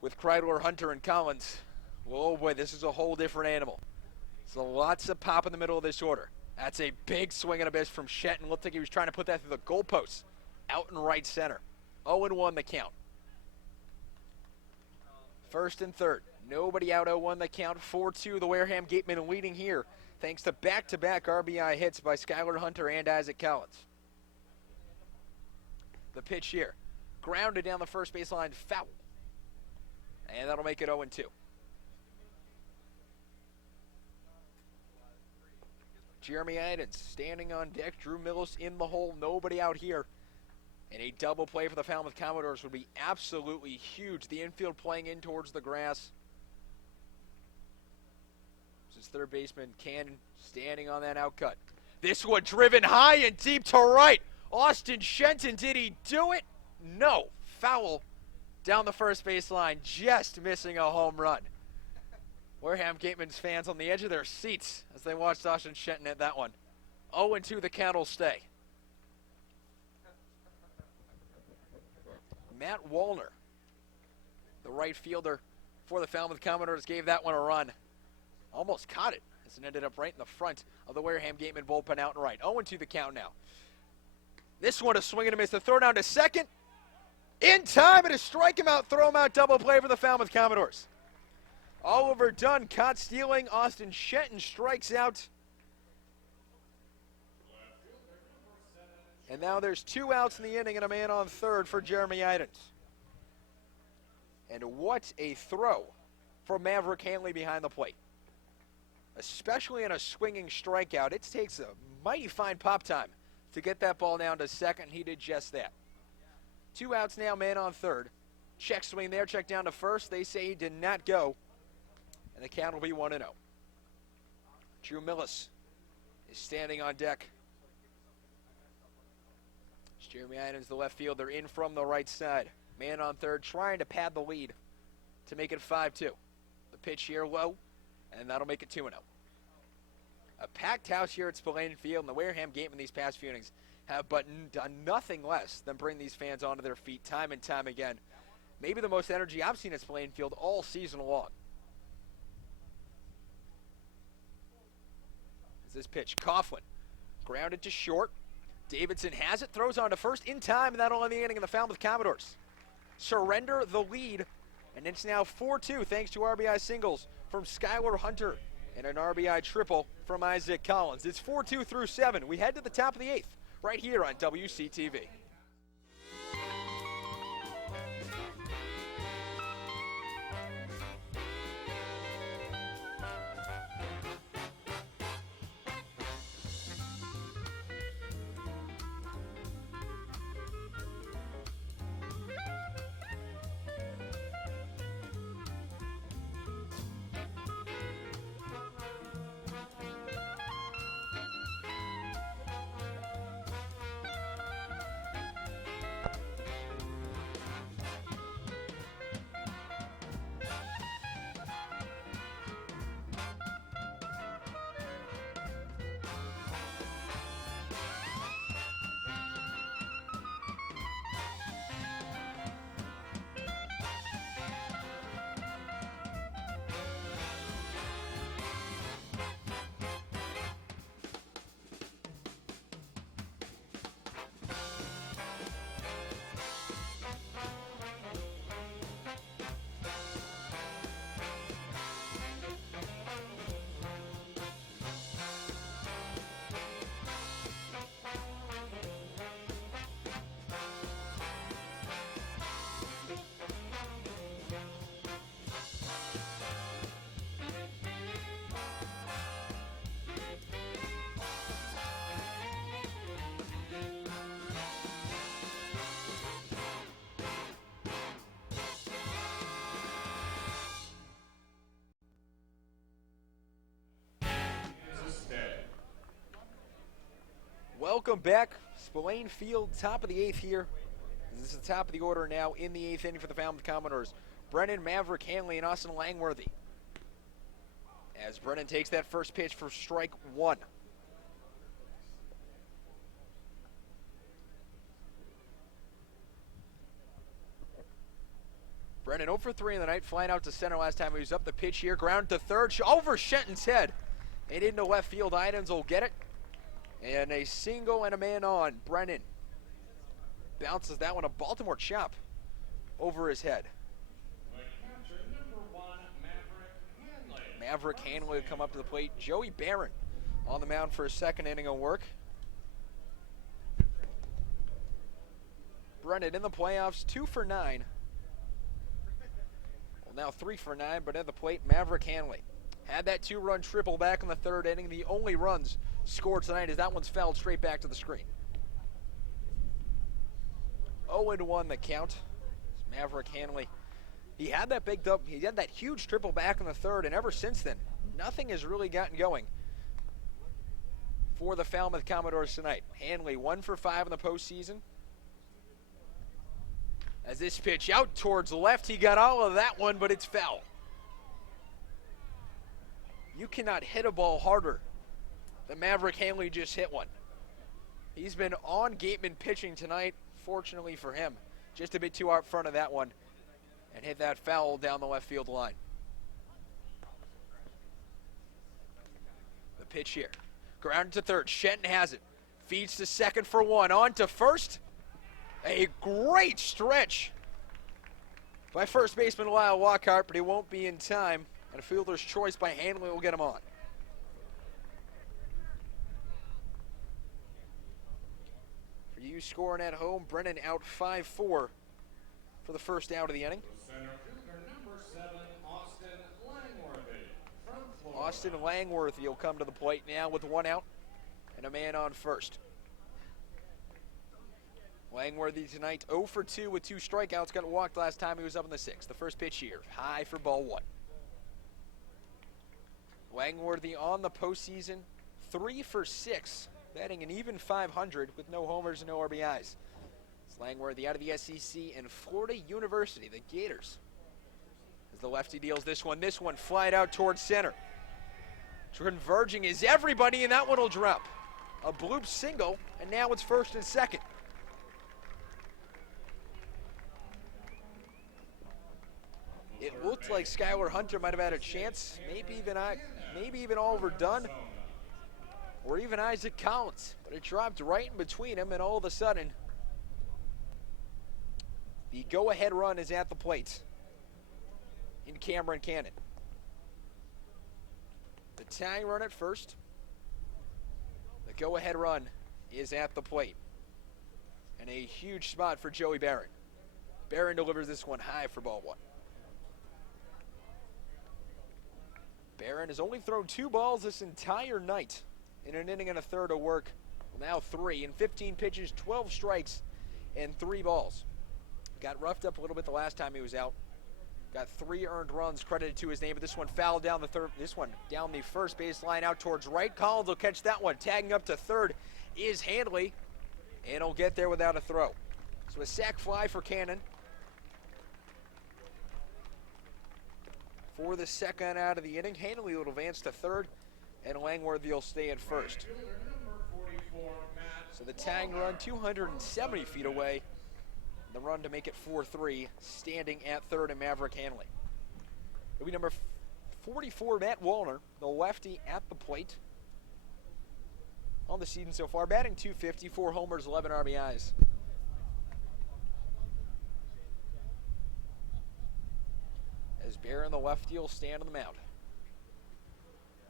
with Kreidler, Hunter, and Collins. Well, oh boy, this is a whole different animal. So lots of pop in the middle of this order. That's a big swing and a miss from Shenton. Looked like he was trying to put that through the goalposts. Out in right center. 0-1 the count. 1st and 3rd. Nobody out. 0-1 the count. 4-2 the Wareham Gatemen leading here, thanks to back-to-back RBI hits by Skylar Hunter and Isaac Collins. The pitch here. Grounded down the first baseline, foul. And that'll make it 0-2. Jeremy Idens standing on deck. Drew Millis in the hole. Nobody out here. And a double play for the Falmouth Commodores would be absolutely huge. The infield playing in towards the grass. This is third baseman Cannon standing on that outcut. This one driven high and deep to right. Austin Shenton, did he do it? No. Foul down the first base line, just missing a home run. Wareham Gatemen's fans on the edge of their seats as they watched Austin Shenton hit that one. 0-2, the count will stay. Matt Wallner, the right fielder for the Falmouth Commodores, gave that one a run. Almost caught it as it ended up right in the front of the Wareham Gatemen bullpen out and right. 0-2 the count now. This one a swing and a miss. The throw down to second. In time, and a strike him out, throw him out, double play for the Falmouth Commodores. Oliver Dunn caught stealing. Austin Shenton strikes out. And now there's 2 outs in the inning and a man on third for Jeremy Idens. And what a throw for Maverick Hanley behind the plate. Especially in a swinging strikeout, it takes a mighty fine pop time to get that ball down to second. He did just that. 2 outs now, man on third. Check swing there, check down to first. They say he did not go. And the count will be 1-0. Drew Millis is standing on deck. It's Jeremy Idens, the left fielder, in from the right side. Man on third, trying to pad the lead to make it 5-2. The pitch here low, and that'll make it 2-0. A packed house here at Spillane Field, and the Wareham Gatemen these past few innings have done nothing less than bring these fans onto their feet time and time again. Maybe the most energy I've seen at Spillane Field all season long. As this pitch, Coughlin grounded to short. Davidson has it, throws on to first in time, and that'll end the inning in the Falmouth Commodores surrender the lead, and it's now 4-2 thanks to RBI singles from Skylar Hunter and an RBI triple from Isaac Collins. It's 4-2 through 7. We head to the top of the 8th right here on WCTV. Welcome back. Spillane Field, top of the 8th here. This is the top of the order now in the 8th inning for the Falmouth Commodores. Brennan Maverick Hanley and Austin Langworthy. As Brennan takes that first pitch for strike 1. Brennan 0 for 3 in the night, flying out to center last time he was up. The pitch here, ground to third, over Shenton's head. And into left field, Idens will get it. And a single and a man on. Brennan bounces that one, a Baltimore chop over his head. Maverick Hanley will come up to the plate. Joey Barron on the mound for his second inning of work. Brennan in the playoffs, 2 for 9. Well, now 3 for 9, but at the plate, Maverick Hanley Had that 2-run triple back in the 3rd inning. The only runs scored tonight as that one's fouled straight back to the screen. 0-1 the count. Maverick Hanley. He had that he had that huge triple back in the 3rd, and ever since then, nothing has really gotten going for the Falmouth Commodores tonight. Hanley 1 for 5 in the postseason. As this pitch out towards left, he got all of that one, but it's foul. You cannot hit a ball harder than Maverick Hanley just hit one. He's been on Gatemen pitching tonight, fortunately for him. Just a bit too out front of that one and hit that foul down the left field line. The pitch here. Grounded to 3rd. Shenton has it. Feeds to 2nd for 1. On to 1st. A great stretch by first baseman Lyle Lockhart, but he won't be in time. And a fielder's choice by Hanley will get him on. For you scoring at home, Brennan out 5-4 for the first out of the inning. Center fielder number 7, Austin Langworthy from Florida. Austin Langworthy will come to the plate now with 1 out and a man on first. Langworthy tonight 0 for 2 with 2 strikeouts. Got walked last time he was up in the 6th. The first pitch here, high for ball 1. Langworthy on the postseason, 3 for 6, batting an even .500 with no homers and no RBIs. It's Langworthy out of the SEC and Florida University, the Gators. As the lefty deals this one flied out towards center. Converging is everybody, and that one will drop. A bloop single, and now it's 1st and 2nd. It looked like Skylar Hunter might have had a chance, maybe even Oliver Dunn, or even Isaac Collins, but it dropped right in between them, and all of a sudden, the go-ahead run is at the plate in Cameron Cannon. The tying run at first, the go-ahead run is at the plate, and a huge spot for Joey Barron. Barron delivers this one high for ball 1. Barron has only thrown 2 balls this entire night in an inning and a 1/3 of work. Well, now 3 in 15 pitches, 12 strikes, and 3 balls. Got roughed up a little bit the last time he was out. Got 3 earned runs credited to his name, but this one fouled down the 3rd. This one down the first baseline out towards right. Collins will catch that one. Tagging up to 3rd is Handley, and he'll get there without a throw. So a sac fly for Cannon. For the 2nd out of the inning, Handley will advance to 3rd, and Langworthy will stay at 1st. So the tying run 270 feet away. The run to make it 4-3, standing at 3rd and Maverick Hanley. It'll be number 44, Matt Wallner, the lefty at the plate. On the season so far, batting .250, 4 homers, 11 RBIs. As Barron, the lefty, will stand on the mound.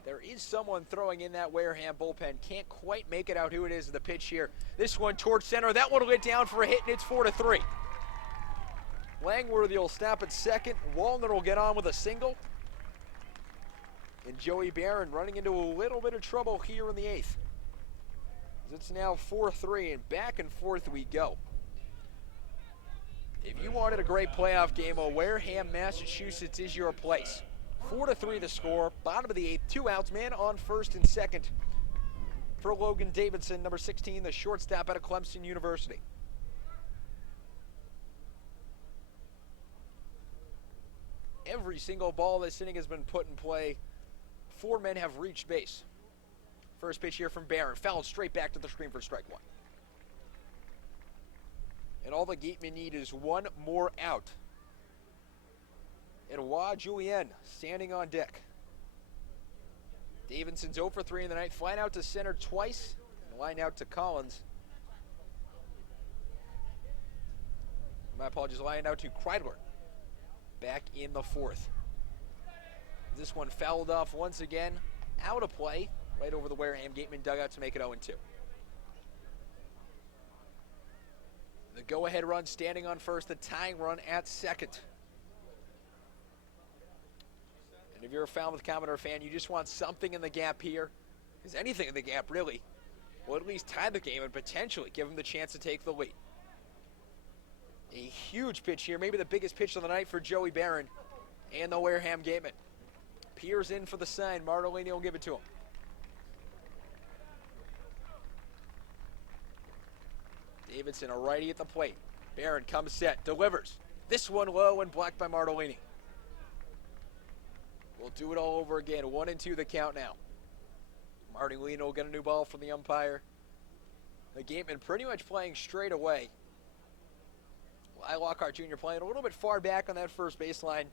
There is someone throwing in that Wareham bullpen. Can't quite make it out who it is in the pitch here. This one towards center. That one will get down for a hit, and it's 4-3. Langworthy will stop at 2nd. Wallner will get on with a single. And Joey Barron running into a little bit of trouble here in the 8th. It's now 4-3, and back and forth we go. If you wanted a great playoff game, well, Wareham, Massachusetts is your place. 4-3 the score, bottom of the 8th, 2 outs, man on 1st and 2nd for Logan Davidson, number 16, the shortstop out of Clemson University. Every single ball this inning has been put in play. 4 men have reached base. First pitch here from Barron, fouled straight back to the screen for strike 1. And all the Gatemen need is 1 more out. Edouard Julien standing on deck. Davidson's 0 for 3 in the ninth, flying out to center twice, and line out to Collins. My apologies, line out to Kreidler. Back in the 4th. This one fouled off once again, out of play, right over the Wareham Gatemen dugout to make it 0-2. The go-ahead run standing on 1st, the tying run at 2nd. And if you're a Falmouth Commodore fan, you just want something in the gap here, because anything in the gap really will at least tie the game and potentially give them the chance to take the lead. A huge pitch here, maybe the biggest pitch of the night for Joey Barron and the Wareham Gatemen. Pierce in for the sign. Martellini will give it to him. Davidson, a righty at the plate. Barron comes set, delivers. This one low and blocked by Martellini. We'll do it all over again. 1-2 the count now. Martellini will get a new ball from the umpire. The Gatemen pretty much playing straight away. Lockhart Jr. playing a little bit far back on that first baseline.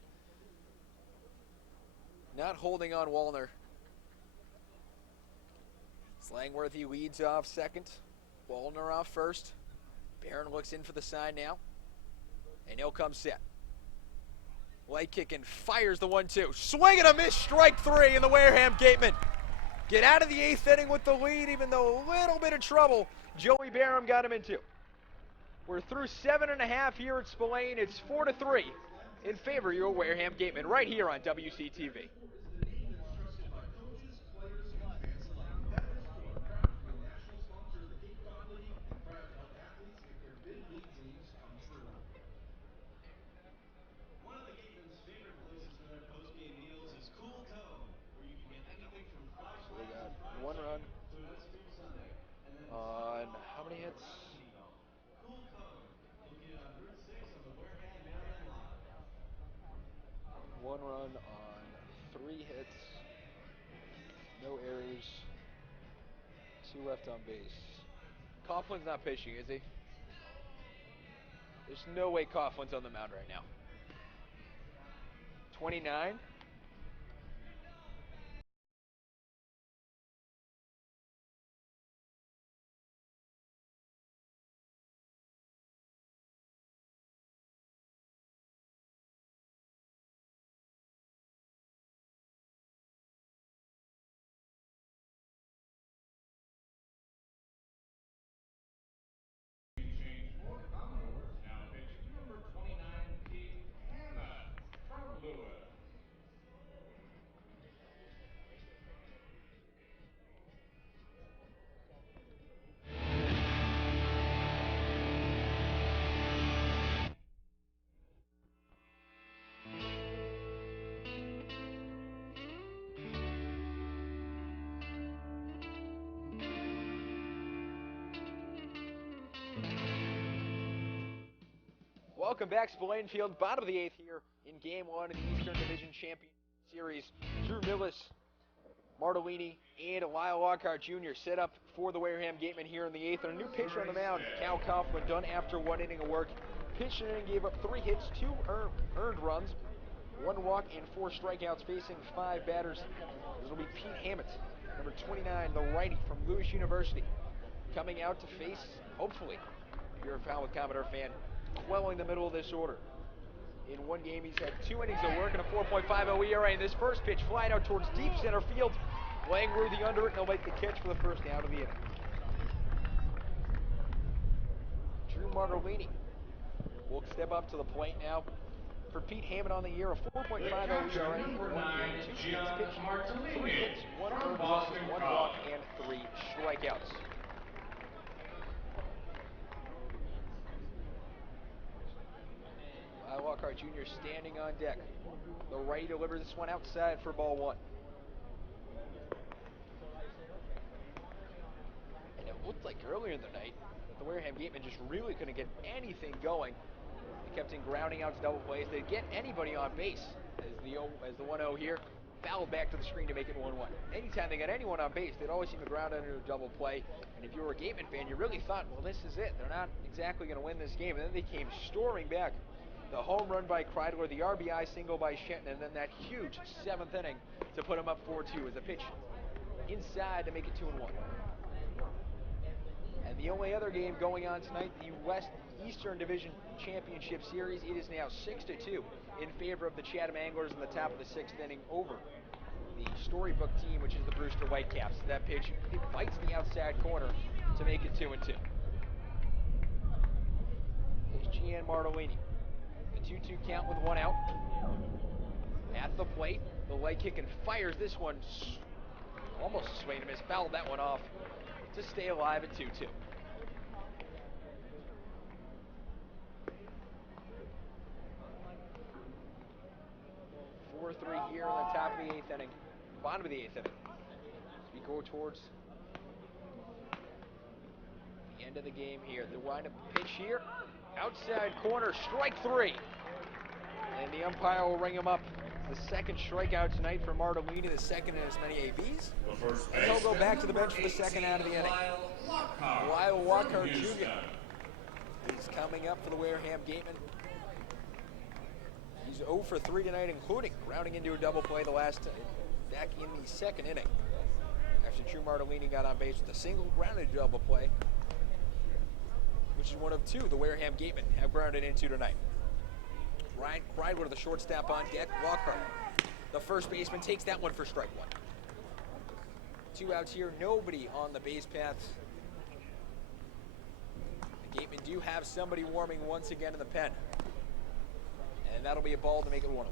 Not holding on Wallner. Slangworthy leads off second. Wallner off first. Barron looks in for the sign now. And he'll come set. Light kick and fires the 1-2. Swing and a miss, strike three, and the Wareham Gatemen get out of the eighth inning with the lead, even though a little bit of trouble Joey Barron got him into. We're through 7.5 here at Spillane. It's 4-3 in favor of your Wareham Gatemen right here on WCTV. One run on how many hits? One run on 3 hits, no errors, 2 left on base. Coughlin's not pitching, is he? There's no way Coughlin's on the mound right now. 29. Welcome back, Spillane Field, bottom of the 8th here in Game 1 of the Eastern Division Champion Series. Drew Millis, Martellini, and Lyle Lockhart Jr. set up for the Wareham Gatemen here in the 8th. And a new pitcher on the mound, Cal Coughlin, done after 1 inning of work. Pitched an inning, gave up 3 hits, 2 earned runs, 1 walk, and 4 strikeouts, facing 5 batters. This will be Pete Hammett, number 29, the righty from Lewis University, coming out to face, hopefully, if you're a Falmouth Commodore fan, quelling the middle of this order. In one game, he's had 2 innings of work and a 4.50 ERA. And this first pitch flying out towards deep center field. Langworthy under it, and he'll make the catch for the first out of the inning. Drew Martellini will step up to the plate now. For Pete Hammett on the year, a 4.50 ERA. 2 innings pitched, 3 hits, 1 earned run, 1 walk, and 3 strikeouts. Lockhart Jr. standing on deck. The righty delivers this one outside for ball 1. And it looked like earlier in the night that the Wareham Gatemen just really couldn't get anything going. They kept in grounding outs, double plays. They'd get anybody on base as the 1-0 here fouled back to the screen to make it 1-1. Anytime they got anyone on base, they'd always seem to ground into a double play. And if you were a Gatemen fan, you really thought, well, this is it. They're not exactly going to win this game. And then they came storming back. The home run by Kreidler, the RBI single by Shenton, and then that huge 7th inning to put him up 4-2 as a pitch inside to make it 2-1. And the only other game going on tonight, the Eastern Division Championship Series, it is now 6-2 in favor of the Chatham Anglers in the top of the 6th inning over the Storybook team, which is the Brewster Whitecaps. That pitch, it bites the outside corner to make it 2-2. There's Gian Martellini. 2-2 count with 1 out. At the plate, the leg kick and fires this one. Almost a swing and a miss. Fouled that one off to stay alive at 2-2. 4-3 here in the top of the 8th inning. Bottom of the 8th inning. As we go towards the end of the game here. The wind-up pitch here. Outside corner, strike 3. And the umpire will ring him up. The second strikeout tonight for Martellini, the second in as many ABs. And he'll go back to the bench for the second out of the inning. Lyle Walker Jr. is coming up for the Wareham Gatemen. He's 0 for 3 tonight, including rounding into a double play the last back in the second inning. After True Martellini got on base with a single, grounded double play, which is one of 2 the Wareham Gatemen have grounded into tonight. Ryan Kreidler, the shortstop on deck. Lockhart, the first baseman, takes that one for strike 1. 2 outs here, nobody on the base paths. The Gatemen do have somebody warming once again in the pen. And that'll be a ball to make it 1-1.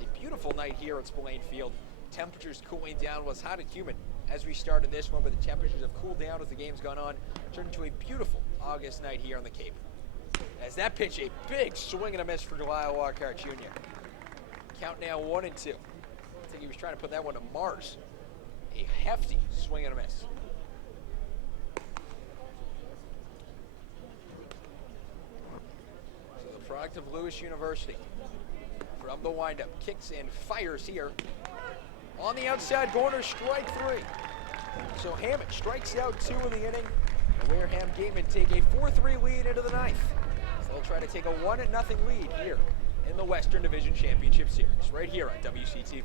A beautiful night here at Spillane Field. Temperatures cooling down. Was hot and humid as we started this one, but the temperatures have cooled down as the game's gone on. Turned into a beautiful August night here on the Cape. As that pitch, a big swing and a miss for Lyle Walker Jr. Count now 1-2. I think he was trying to put that one to Mars. A hefty swing and a miss. So the product of Lewis University from the windup kicks and fires here. On the outside corner, strike 3. So Hammond strikes out 2 in the inning. The Wareham Gatemen take a 4-3 lead into the 9th. They'll try to take a 1-0 lead here in the Western Division Championship Series, right here on WCTV.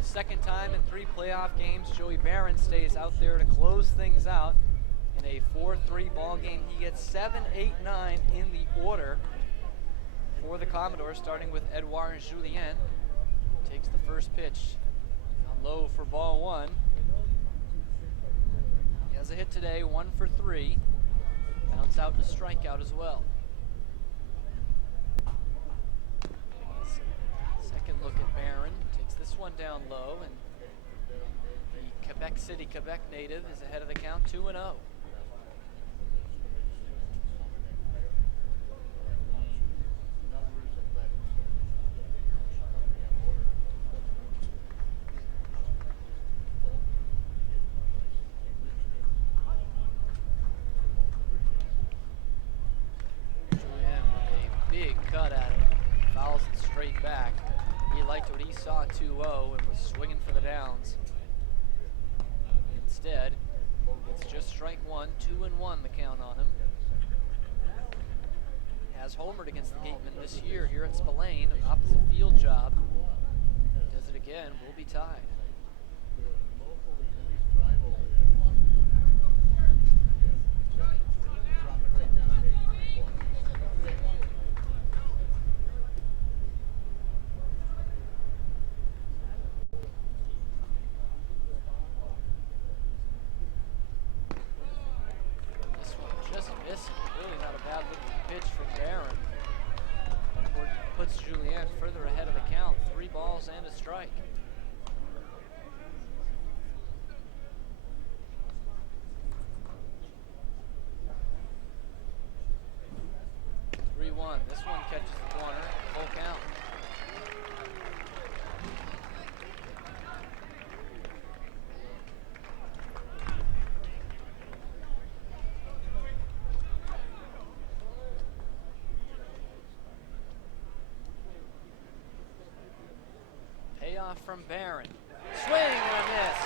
Second time in 3 playoff games, Joey Barron stays out there to close things out in a 4-3 ball game. He gets 7, 8, 9 in the order for the Commodores, starting with Edouard Julien. Takes the first pitch down low for ball 1. He has a hit today, 1 for 3. Bounce out to strikeout as well. Second look at Barron. This one down low, and the Quebec City, Quebec native is ahead of the count, 2-0. Julian with a big cut at it, fouls it straight back. He liked what he saw 2-0 and was swinging for the downs. Instead, it's just strike 1, 2-1 the count on him. Has homered against the Gatemen this year here at Spillane, an opposite field job. Does it again, we'll be tied. pitch for Barron. Puts Julien further ahead of the count. 3 balls and a strike. This one catches the corner, full count. Payoff from Barron. Swing and a miss.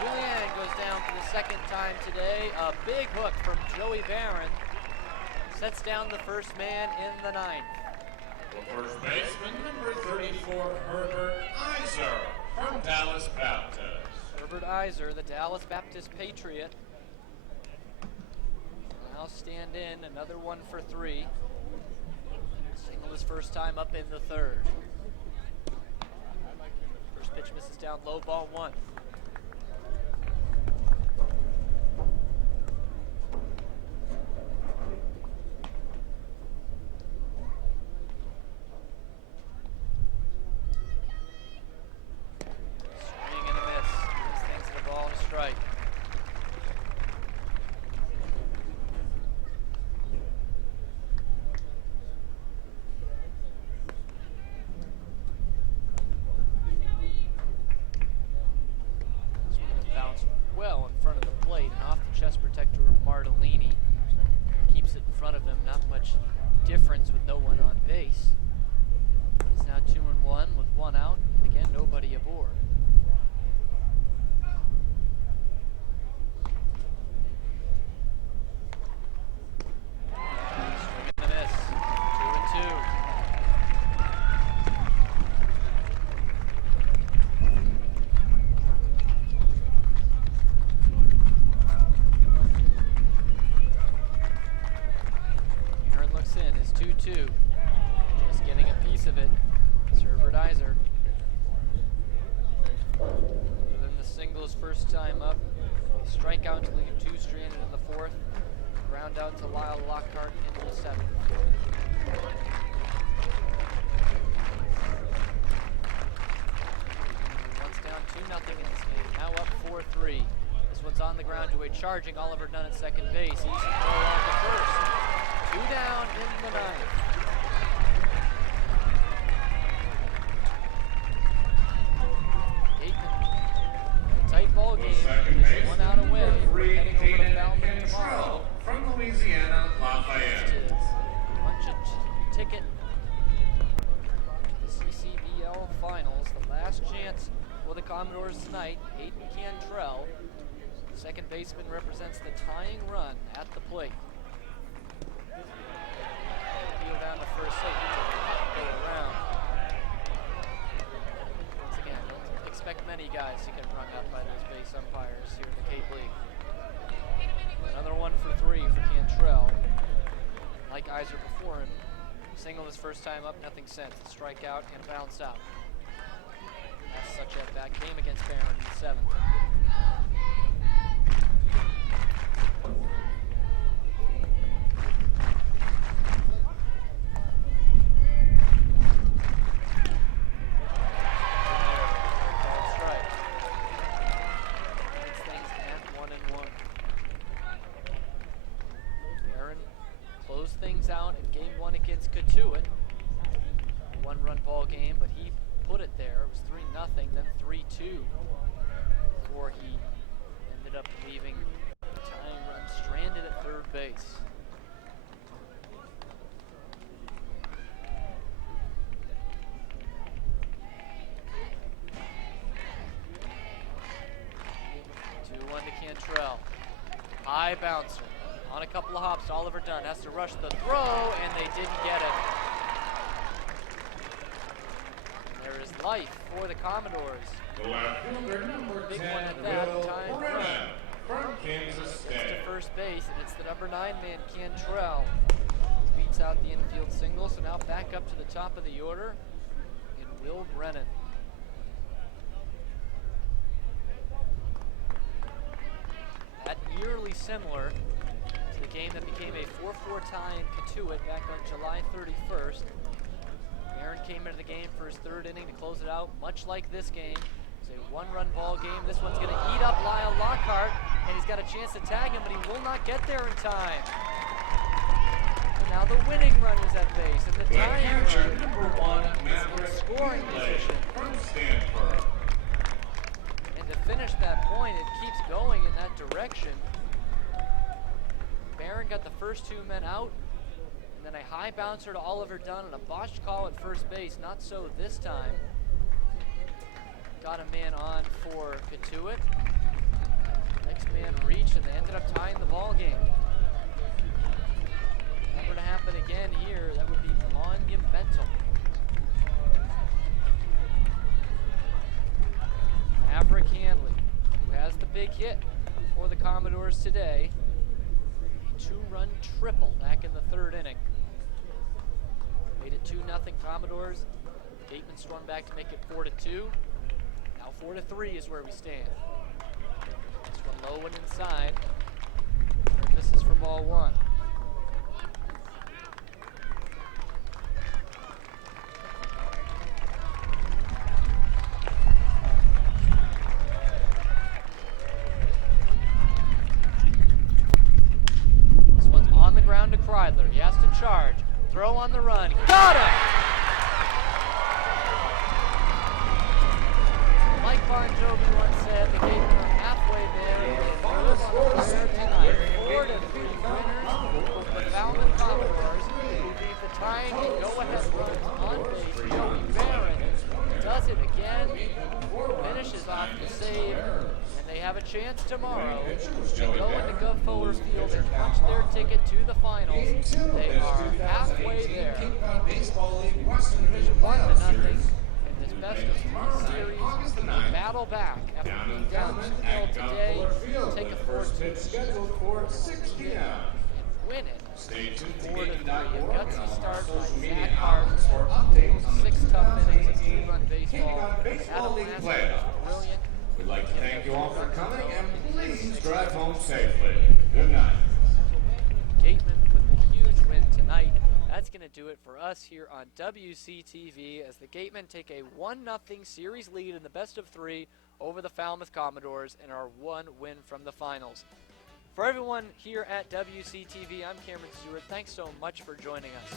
Julien goes down for the second time today. A big hook from Joey Barron sets down the first man in the 9th. The first baseman, number 34, Herbert Iser from Dallas Baptist. Herbert Iser, the Dallas Baptist Patriot. Now stand in, another one for 3. Single his first time up in the 3rd. First pitch misses down low, ball 1. Difference with no one on base. It's now 2-1 with 1 out, and again, nobody aboard. Swing and a miss. 2-2. In is 2-2. Just getting a piece of it. It's Herbert Iser. Other than the singles first time up, strikeout to leave 2 stranded in the 4th. Ground out to Lyle Lockhart into the 7th. Once down 2-0 in this game. Now up 4-3. This one's on the ground to a charging Oliver Dunn at second base. Easy throw on the first. 2 down in the 9th. A tight ball game. Just 1 out away. We're heading over to Falmouth tomorrow. From Louisiana, Lafayette. Punch a ticket to the CCBL Finals. The last chance for the Commodores tonight. Hayden Cantrell, second baseman, represents the tying run at the plate. Down to first, so he go around. Once again, don't expect many guys to get rung up by those base umpires here in the Cape League. Another one for 3 for Cantrell. Like Iser before him, single his first time up, nothing since. The strikeout and bounce out. As such at bat came against Barron in the 7th. Things out in game 1 against Katuitt. 1-run ball game, but he put it there. It was 3-0, then 3-2 before he ended up leaving the tying run stranded at third base. To Cantrell. High bouncer. On a couple of hops, Oliver Dunn has to rush the throw, and they didn't get it. There is life for the Commodores. The left fielder, number Big 10, one at that, Will time Brennan run. from Kansas Gets State. to first base, and it's the number 9 man, Cantrell, who beats out the infield single. So now back up to the top of the order in Will Brennan. That eerily similar to the game that became a 4-4 tie in Katuitt back on July 31st. Barron came into the game for his third inning to close it out, much like this game. It's a one-run ball game. This one's going to eat up Lyle Lockhart, and he's got a chance to tag him, but he will not get there in time. And now the winning run is at base, and the tying run number 1 is in Maverick scoring position. from Stanford. And to finish that point, it keeps going in that direction. Barron got the first 2 men out, and then a high bouncer to Oliver Dunn and a botched call at first base. Not so this time. Got a man on for Katuitt. Next man reached, and they ended up tying the ball game. If that were to happen again here, that would be monumental. Maverick Hanley, who has the big hit for the Commodores today. A 2-run triple back in the third inning. Made it 2-0 Commodores. Gatemen swung back to make it 4-2. Now 4-3 is where we stand. This one low and inside. This is for ball 1. This one's on the ground to Kreidler. He has to charge. Throw on the run. Got him! Mike Bon Jovi once said the Gatemen are halfway there. They live on the prayer tonight. 4-3 winners. The Falmouth Commodores, who leave the tying and go-ahead runs on base. Joey Barron does it again. Finishes off the save. And they have a chance tomorrow to go into Gov Fuller Field and punch their ticket to the finals. They are halfway there. 1-0 in this best of 3 series. Battle back after being down 2-0 today. Take a 4-2 Scheduled for 6 p.m. and win it. Stay tuned to 4-3. A Gatemen.org gutsy start by social media Zach Hart. outlets for updates on 6 the tough innings of 2018 2-run baseball. Gatemen Baseball Adam League Lansing was playoffs. brilliant. We'd like to thank you all for coming, and please drive home safely. Good night. Gatemen with a huge win tonight. That's going to do it for us here on WCTV as the Gatemen take a 1-0 series lead in the best of 3 over the Falmouth Commodores and are 1 win from the finals. For everyone here at WCTV, I'm Cameron Stewart. Thanks so much for joining us.